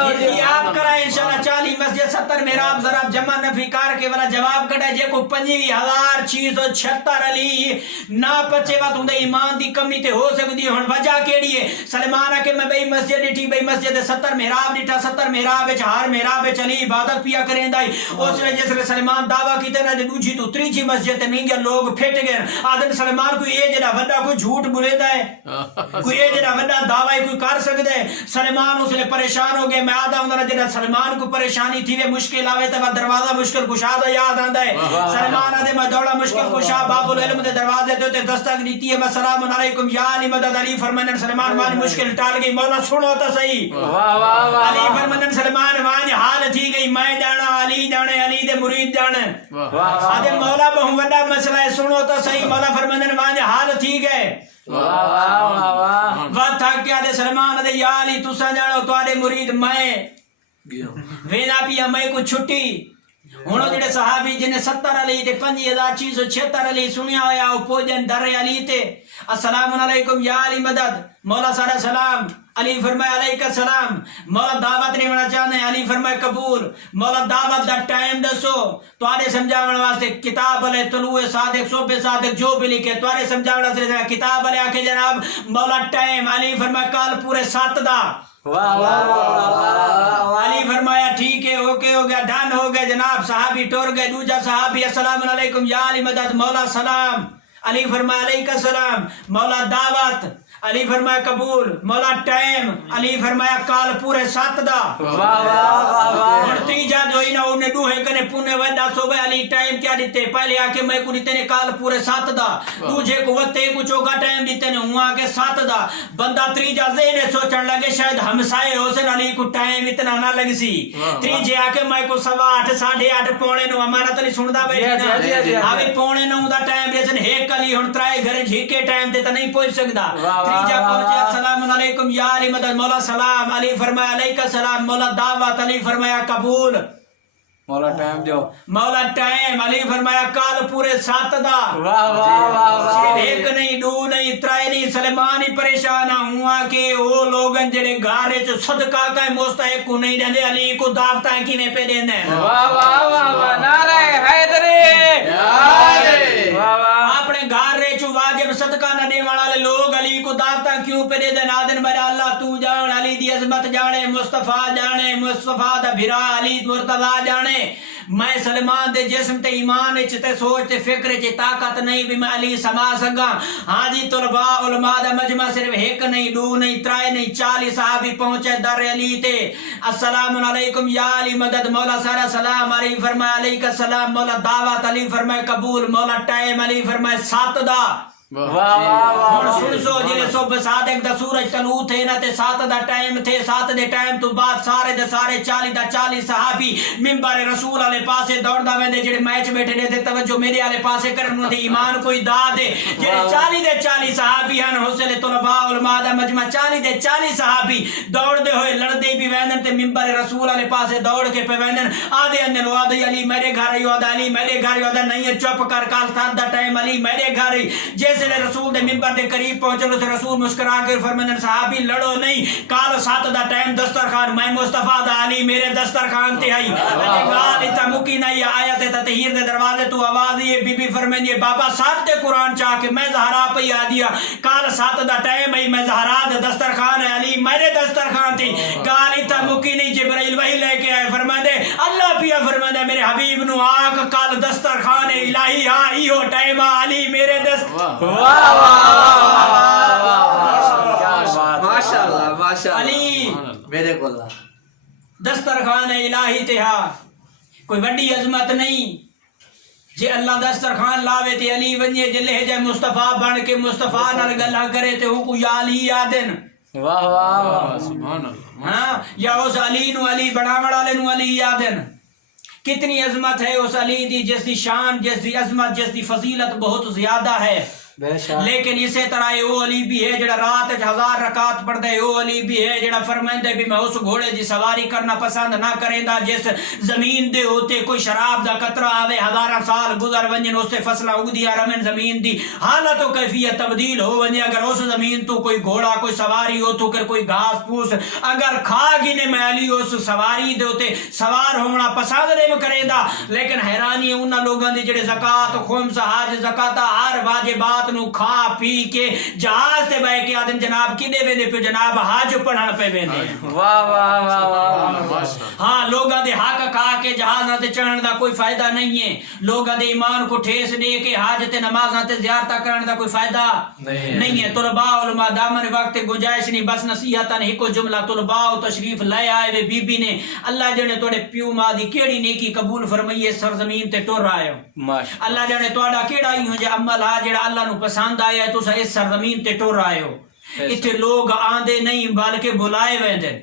آپ کرائیں انشاءاللہ 40 مسجد 70 محراب ذرا جمع نفی کار کے والا جواب کٹا جے کو 5676 علی نہ پچے بات ہوں دے ایمان دی کمی تے ہو سکتی ہون وجہ کیڑی ہے. سلمان آکے میں بئی مسجد دیٹھی بئی مسجد 70 محراب دیٹھا 70 محراب وچ ہر محراب وچ علی عبادت پیا کریں دائی. اس نے جس نے سلمان دعویٰ کیتے نا دوجی تو تریجی مسجد تے نہیں گیا لوگ پھٹ گئے. آدم سلمان کوئی اے جڑا وڈا کوئی جھوٹ بولے دا ہے کوئی اے جڑا وڈا دعویٰ کوئی کر سکدے. سلمان اس نے پریشان ہو گئے. میں آدھا ہوں نا جڑا سلمان کو پریشانی تھی وہ مشکل آوے تے دروازہ مشکل کشا دا یاد آندا ہے. سلمان آدھے میں دوڑا مشکل کشا باب العلم دے دروازے تے دستک دیتی ہے السلام علیکم یا علی مدد. علی فرمانے سلمان وان مشکل ٹال گئی مولا سنو تو صحیح. علی فرمانے سلمان وان حال تھی گئی میں جانا علی جانے علی دے مرید جانے. آدھے مولا بہن وڈا مسئلہ ہے سنو تو صحیح. مولا فرمانے وان حال تھی گئے وقت تھا کیا دے سلمان دے یا علی تسا جانو تواڈے مرید میں وینا پیا میں کو چھٹی ہونو جڑے صحابی جنہیں 70 علی تے 5676 علی سنیا ہویا او پوجن در علی تے السلام علیکم یا علی مدد. مولا سارا سلام. علی فرمائے علیکہ السلام. مولا دعوت نہیں ہونا چاہنے. علی فرمائے قبول. مولا دعوت دا ٹائم دسو تو آرے سمجھاوڑا واسطے کتاب علیہ طلوع صادق صبح صادق جو بھی لکھے تو آرے سمجھاوڑا واسطے کتاب علیہ آکے جناب مولا ٹائم. علی فرمائے کال پورے 7 دا. علی فرمایا ٹھیک ہے اوکے ہو گیا ڈن ہو گئے جناب. صحابی ٹور گئے. دوجا صحابی السلام علیکم یا علی مدد. مولا سلام. علی فرمایا علیکہ السلام. مولا دعوت. علی فرمایا قبول. مولا ٹائم. علی فرمایا کال پورے 7 دا. تیجا جو ہی نا انہیں دوہے کنے پونے ویدہ صبح علی ٹائم کیا دیتے پہلے آکے میں کو دیتے نے کال پورے 7 دا. دوجے کو وقتے کو چوکا ٹائم دیتے نے ہوں آکے 7 دا. بندہ تریجا زینے سوچن لگے شاید ہمسائے حسن علی کو ٹائم اتنا نہ لگ سی. تریجے آکے میں کو 8:15 8:30 پونے نو ہمارا تلی سندا بیٹھے نا آوی پونے نو دا ٹائم لیسن ایک علی ہن ترائے گھر جھیکے ٹائم تے تا نہیں پہنچ سکدا. تریجا پہنچے السلام علیکم یا علی مدد. مولا سلام. علی فرمایا علیکہ السلام. مولا دعوت. علی فرمایا قبول. مولا ٹائم دیو. مولا ٹائم. علی فرمایا کال پورے 7 دا. ایک نہیں دو نہیں ترائے نہیں. سلمان ہی پریشان ہوا کہ وہ لوگن جڑے گارے چو صدقہ کا مستحق کو نہیں دے علی کو دعوتاں کی میں پہ دینے. نعرہ حیدری. اپنے گھر رے چو واجب صدقہ نہ دے والے لوگ علی کو دعوتاں کیوں پہ دے دے. نادن بڑا اللہ تو جان علی دی عظمت جانے مصطفیٰ جانے مصطفیٰ دا بھرا علی مرتضیٰ جانے. میں سلمان دے جسم تے ایمان تے سوچ تے فکر تے طاقت نہیں بھی میں علی سما سکا. ہاں جی طلباء علماء دا مجمع صرف ایک نہیں دو نہیں ترائے نہیں 40 صحابی پہنچے در علی تے. السلام علیکم یا علی مدد. مولا سارا سلام. علی فرمائے علیکہ السلام. مولا دعوت. علی فرمائے قبول. مولا ٹائم. علی فرمائے 7 دا. واہ واہ واہ ہن سن سو جلے صبح صادق دا سورج طلوع تھے نا تے 7 دا ٹائم تھے 7 دے ٹائم تو بعد سارے دے سارے 40 دا 40 صحابی منبر رسول والے پاسے دوڑدا ویندے جڑے میچ بیٹھے نے تے توجہ میرے والے پاسے کرن انہاں دی ایمان کوئی دا دے جڑے 40 دے 40 صحابی ہن حوصلے طلباء علماء دا مجمع 40 دے 40 صحابی دوڑدے ہوئے لڑدے بھی ویندن تے منبر رسول والے پاسے دوڑ کے پہ ویندن آدے انن وعدے علی میرے گھر آئی وعدہ علی میرے گھر وعدہ نہیں چپ کر کال 7 دا ٹائم علی میرے گھر آئی جیسے رسول دے منبر دے قریب پہنچے تو رسول مسکرا کے فرماندن صحابی لڑو نہیں کال 7 دا ٹائم دسترخوان میں مصطفیٰ دا علی میرے دسترخوان تے آئی گال اتنا مکی نہیں آیت تطہیر دے دروازے تو آواز یہ بی بی فرمائنی بابا 7 دے قرآن چاہ کے میں زہرا پہ آ دیا کال 7 دا ٹائم آئی میں زہرا دے دسترخوان ہے علی میرے دسترخوان تھی گال اتنا مکی نہیں جبرائیل وہی لے کے آئے فرماندے اللہ پیا فرماندے میرے حبیب نو آگ کال دسترخوان الہی ہاں ایہو ٹائم علی میرے ماشاءاللہ ماشاءاللہ علی میرے کو اللہ دسترخوان الہی تہا کوئی بڑی عظمت نہیں جے اللہ دسترخوان لاوے تے علی ونجے جے لہجہ مصطفیٰ بن کے مصطفیٰ نال گلاں کرے تے ہوں کو یا علی یادن واہ واہ سبحان اللہ ہاں یا اس علی نو علی بڑھاوڑ والے نو علی یادن کتنی عظمت ہے اس علی دی جس دی شان جس دی عظمت جس دی فضیلت بہت زیادہ ہے لیکن اسی طرح او علی بھی ہے جڑا رات 1000 رکعت پڑھدا ہے او علی بھی ہے جڑا فرماندا ہے بھی میں اس گھوڑے دی سواری کرنا پسند نہ کریندا جس زمین دے ہوتے کوئی شراب دا قطرہ آوے 1000 سال گزر ونجن اس سے فصلہ اگدی رمن زمین دی حالت و کیفیت تبدیل ہو ونجے اگر اس زمین تو کوئی گھوڑا کوئی سواری ہو تو کوئی گھاس پھوس اگر کھا گنے میں علی اس سواری دے ہوتے سوار ہونا پسند نہیں کریندا لیکن حیرانی ہے انہاں لوگاں دی جڑے زکات خمس حج زکات ہر واجبات نو کھا پی کے جہاز تے بہ کے آدم جناب کدے ویندے پہ جناب حج پڑھن پہ ویندے واہ واہ واہ واہ ہاں لوگاں دے حق کھا کے جہازاں تے چڑھن دا کوئی فائدہ نہیں ہے لوگاں دے ایمان کو ٹھیس دے کے حج تے نمازاں تے زیارتاں کرن دا کوئی فائدہ نہیں ہے طلباء علماء دامن وقت گنجائش نہیں بس نصیحتاں ایک جملہ طلباء تشریف لے آئے وے بی بی نے اللہ جنے توڑے پیو ماں دی کیڑی نیکی قبول فرمائیے سرزمین تے ٹر آئے ہو اللہ جنے توڑا کیڑا ہی ہو جے عمل ہا جڑا اللہ نو پسند آیا تو اس سرزمین تے ٹر آئے ہو اتنے لوگ آندے نہیں بلکہ بلائے ویندے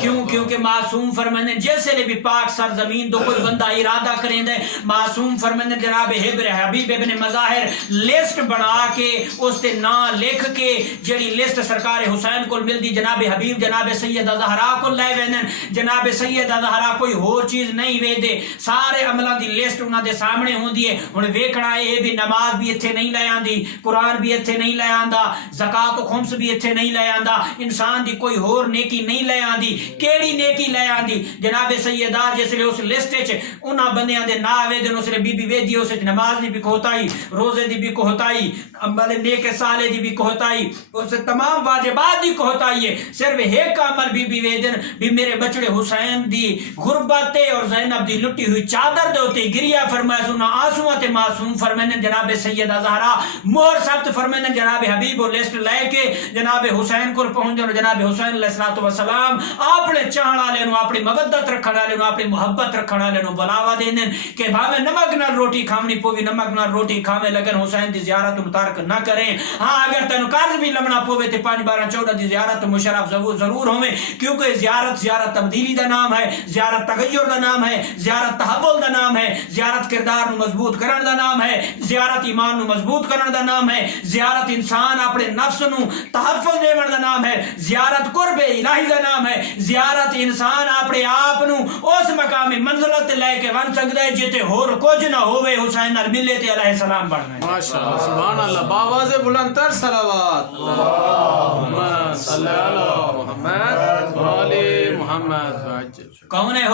کیونکہ معصوم فرماندے جیسے نے بھی پاک سرزمین تو کوئی بندہ ارادہ کریں دے معصوم فرماندے جناب حبیب ابن مظاہر لسٹ بنا کے اس تے نام لکھ کے جڑی لسٹ سرکار حسین کو ملدی جناب حبیب جناب سیدہ زہرا کو لے ویندن جناب سیدہ زہرا کوئی ہور چیز نہیں ویندے سارے عملاں دی لسٹ انہاں دے سامنے ہوندی ہے ہن ویکھنا اے بھی نماز بھی ایتھے نہیں لے آندی قرآن بھی ایتھے نہیں لے آندا زکات و خمس بھی ایتھے نہیں لے آندا انسان دی کوئی ہور نیکی نہیں لے آندی کیڑی نیکی لے آندی جناب سیدہ جس لے اس لسٹ وچ انہاں بندیاں دے نا ویندن اس لے بی بی ویدی اس نماز دی بھی کوتائی روزے دی بھی کوتائی عمل نیک صالح دی بھی کوتائی اس تمام واجبات دی کوتائی ہے صرف ایک عمل بی بی ویدن بھی میرے بچڑے حسین دی غربت اور زینب دی لٹی ہوئی چادر دے ہوتے گریا فرمایا سنا آنسواں تے معصوم فرمانے جناب سیدہ زہرا مہر ثبت فرمانے جناب حبیب و لسٹ لے کے جناب حسین کو پہنچ جاؤ جناب حسین علیہ الصلوۃ والسلام اپنے چاہن والے نو اپنی مودت رکھن والے نو اپنی محبت رکھن والے نو بلاوا دیندن کہ بھاوے نمک نال روٹی کھاونی پوی نمک نال روٹی کھاوے لیکن حسین دی زیارت متارک نہ کریں ہاں اگر تینو قرض بھی لمنا پوے تے 5 12 14 دی زیارت مشرف ضرور ہوے کیونکہ زیارت تبدیلی دا نام ہے زیارت تغیر دا نام ہے زیارت تحول دا نام ہے زیارت کردار نو مضبوط کرن دا نام ہے زیارت ایمان نو مضبوط کرن دا نام ہے زیارت انسان اپنے نفس نو تحفظ دیون دا نام ہے زیارت قرب الہی دا نام ہے زیارت انسان اپنے آپ نو اس مقام منزلت لے کے ون سکدا ہے جتے ہور کچھ نہ ہوے حسین نال ملے تے علیہ السلام بننا ہے ماشاءاللہ سبحان اللہ باواز بلند تر صلوات اللہم صلی علی محمد وعلی محمد کون ہے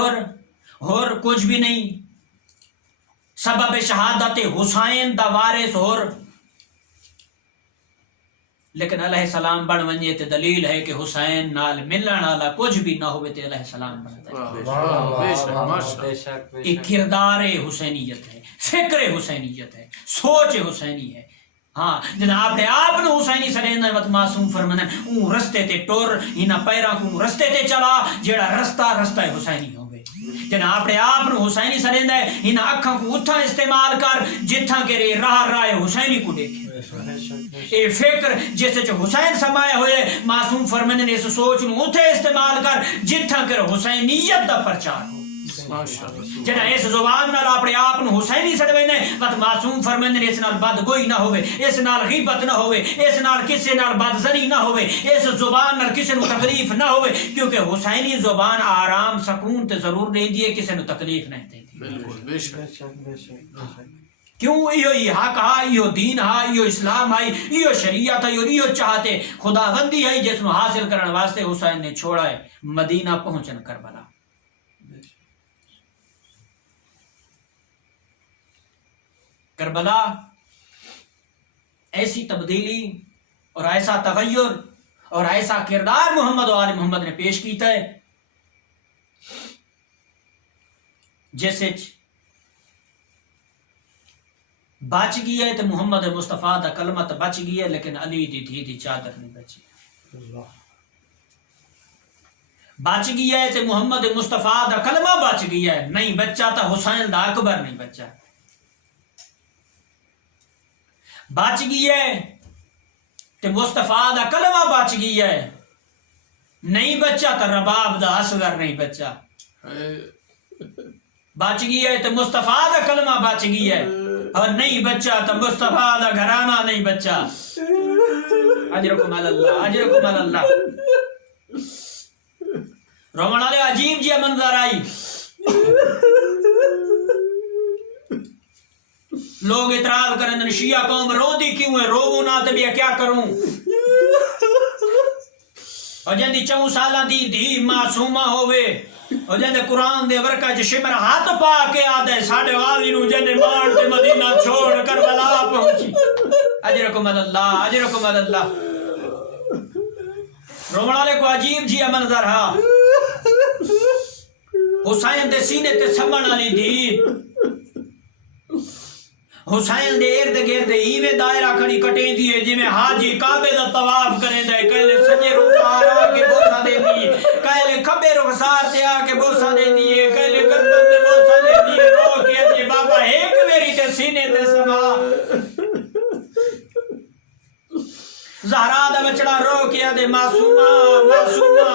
ہور کچھ بھی نہیں سبب شہادت حسین دا وارث ہور لیکن علیہ السلام بن ونجے تے دلیل ہے کہ حسین نال ملن والا کچھ بھی نہ ہوئے تے علیہ السلام بنتا ہے ایک کردار حسینیت ہے فکر حسینیت ہے سوچ حسینی ہے ہاں جناب نے آپ نے حسینی سلیندہ وقت معصوم فرمانا اون رستے تے ٹور ہینا پیرا کو رستے تے چلا جیڑا رستہ حسینی ہو گئے جنا اپنے آپ نو حسینی سڑیندا ہے ان اکھاں کو اتھا استعمال کر جتھاں کہ راہ حسینی کو دیکھے اے فکر جس وچ حسین سمایا ہوئے معصوم فرماندے نے اس سوچ نو اتھے استعمال کر جتھاں کہ حسینیت دا پرچار ہو جنا اس زبان نال اپنے آپ نو حسینی سڑویندے بس معصوم فرماندے نے اس نال بدگوئی نہ ہوئے اس نال غیبت نہ ہوئے اس نال کسے نال بدزنی نہ ہوئے اس زبان نال کسے نو تکلیف نہ ہوئے کیونکہ حسینی زبان آرام سکون تے ضرور نہیں دیے کسے نو تکلیف نہیں دیتی بالکل بے شک کیوں یہ حق ہا یہ دین ہا یہ اسلام ہے یہ شریعت ہے یہ چاہتے خداوندی ہے جس نو حاصل کرنے واسطے حسین نے چھوڑا ہے مدینہ پہنچن کربلا کربلا ایسی تبدیلی اور ایسا تغیر اور ایسا کردار محمد و آل محمد نے پیش کیتا ہے جیسے بچ گئی ہے تو محمد مصطفیٰ دا کلمہ تو بچ گئی ہے لیکن علی دی دھی دی چادر نہیں بچی بچ گئی ہے تو محمد مصطفیٰ دا کلمہ بچ گئی ہے نہیں بچا تو حسین دا اکبر نہیں بچا بچ گئی ہے تو مصطفیٰ دا کلمہ بچ گئی ہے نہیں بچا تو رباب دا اصغر نہیں بچا بچ گئی ہے تو مصطفیٰ دا کلمہ بچ گئی ہے اور نہیں بچا تو مصطفیٰ دا گھرانہ نہیں بچا اجرکم اللہ اجرکم اللہ رومن والے عجیب جی منظر آئی لوگ اعتراض کریں شیعہ قوم رو دی کیوں ہے رو نہ تو بھی کیا کروں اور جندی 4 سالاں دی دھی معصومہ ہوئے اور جندے قرآن دے ورکا چ شمر ہاتھ پا کے آدھے ساڑھے غازی نو جندے مان تے مدینہ چھوڑ کربلا پہنچی اجرکم اللہ اجرکم اللہ رومن والے کو عجیب جی منظر ہا حسین دے سینے تے سمن والی دھی حسین دے ارد گرد ایویں دائرہ کھڑی کٹیں دیے جی میں حاجی کعبے دا طواف کریں دے کہلے سجے رخسار آ کے بوسہ دے دیے کہلے کھبے رخسار تے آ کے بوسہ دے دیے کہلے گردن تے بوسہ دے دیے رو کے جی بابا ایک میری تے سینے تے سما زہرا دا بچڑا رو کے دے معصومہ معصومہ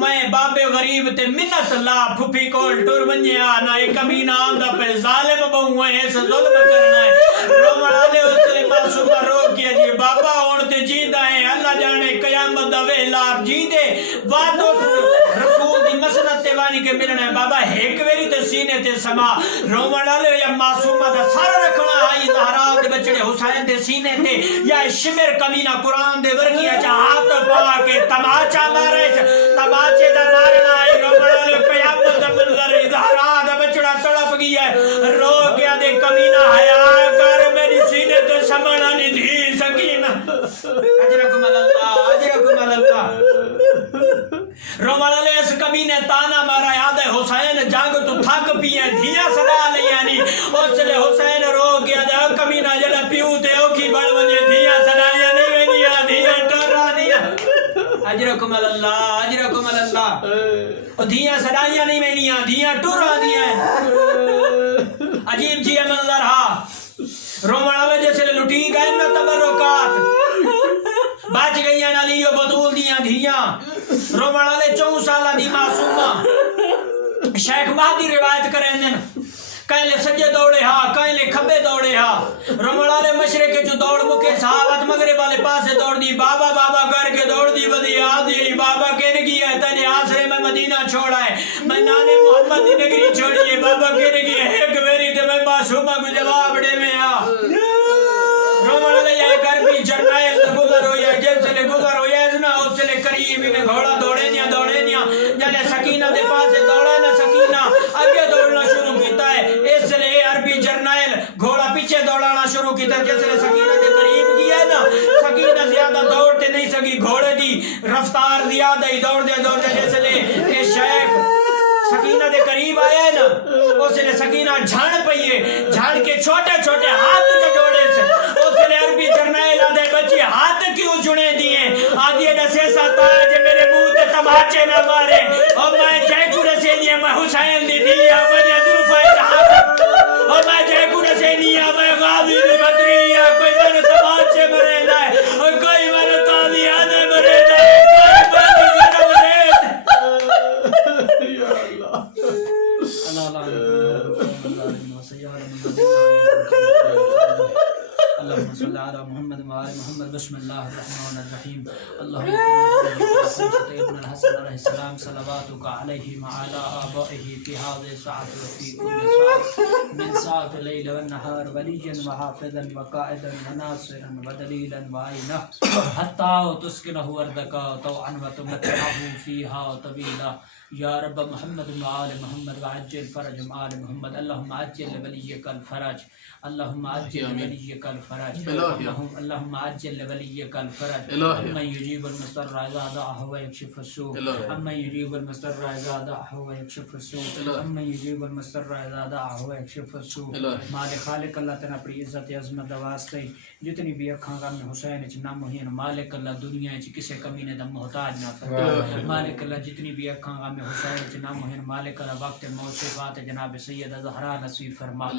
میں بابے غریب تے منت لا پھپھی کول ٹر ونجیا نہ ایک کمینہ آندا پہ ظالم بہو ہے اس ظلم کرنا ہے رومن والے اس نے معصومہ رو کے جی بابا ہن تے جیندا ہے اللہ جانے قیامت دا ویلا جیندے وعدو رسول دی مسنت تے وانی کے ملنا ہے بابا ایک ویری تے سینے تے سما رومن والے یا معصومہ دا سر رکھنا ہے زہرا دے بچڑے حسین دے سینے تے یا شمر کمینہ قرآن دے ورگیا چا ہاتھ پا کے تماچا مارے تماچے دا مارنا ہے رومن قیامت دا منظر زہرا دا بچڑا تڑپ گیا ہے رو گیا دے کمینہ حیا کر میری سینے تے سمن علی دھی سکینہ اجرکم اللہ اجرکم اللہ رومن علیہ اس کمینے تانا مارا یاد ہے حسین جنگ تو تھک پیے دھیاں صدا لیانی اس لئے حسین رو گیا دے کمینہ جڑا پیو تے اوکھی بڑھ ونجے دھیاں صدا نہیں وینیا دھیاں ٹورا دیا اجرکم اللہ اجرکم اللہ اور دھیاں صدایاں نہیں وینیا دھیاں ٹورا دیا عجیب جی منظر ہا رومن والے جیسے لٹی گئے نا تبرکات بچ گئی ہیں علی و بطول دیاں دھیاں رومن والے 4 سالہ دی معصومہ شیخ مہدی روایت کریں دن کہلے سجے دوڑے ہاں کہلے کھبے دوڑے ہاں رومن والے مشرق جو دوڑ مکے صحابت مغرب والے پاسے دوڑ دی بابا بابا کر کے دوڑ دی بدی آدھی بابا کہنے گیا ہے تینے آسرے میں مدینہ چھوڑا ہے میں نانے محمد دی نگری چھوڑی ہے بابا کہنے گیا ہے ایک میری تے میں معصومہ کو جواب دے میں رومن والے یہ کر بھی جرنائل گزر ہوئی ہے جب سے لے گزر ہوئی ہے نا اس سے لے قریب میں گھوڑا دوڑے دیا جلے سکینہ دے پاسے دوڑا نا سکینہ آگے دوڑنا شروع کیتا ہے اس لئے عربی جرنائل گھوڑا پیچھے دوڑانا شروع کیتا ہے جیسے سکینہ دے قریب کیا ہے نا سکینہ زیادہ دوڑتے نہیں سکی گھوڑے دی رفتار زیادہ ہی دوڑ دے جیسے لئے شیخ سکینہ دے قریب آیا ہے نا اس لئے سکینہ جھڑ پئیے جھڑ کے چھوٹے چھوٹے ہاتھ کے جوڑے سے اس لئے عربی جرنائل آدھے بچی ہاتھ کیوں جڑے دیئے آدھیے نسے ساتا ہے جے میرے منہ تے تماچے نہ مارے اور میں جے کو رسے دیئے میں حسین دی علی محمد و آل محمد بسم اللہ الرحمن الرحیم اللہم ابن الحسن علیہ السلام صلواتک علیہ وعلی آبائہ فی هذه الساعة وفی كل ساعة من ساعة الليل والنهار وليا وحافظا وقائدا وناصرا ودليلا وعينا حتى تسكنه أرضك طوعا وتمتعه فيها طويلا یا رب محمد وآل محمد وعجل فرج آل محمد اللهم عجل لوليك الفرج اللهم عجل لوليك الفرج اللهم عجل لوليك الفرج من يجيب المضطر إذا دعاه ويكشف السوء من يجيب المضطر إذا دعاه ويكشف السوء من يجيب المضطر إذا دعاه ويكشف السوء مالک خالق اللہ تعالیٰ اپنی عزت عظمت واسطے جتنی بھی اکھاں غم حسین چ نہ مہین مالک اللہ دنیا چ کسے کمینے دا محتاج نہ فرما مالک اللہ جتنی بھی اکھاں غم حسین چ نہ مہین مالک اللہ وقت موت سے بات جناب سیدہ زہرا نصیب فرما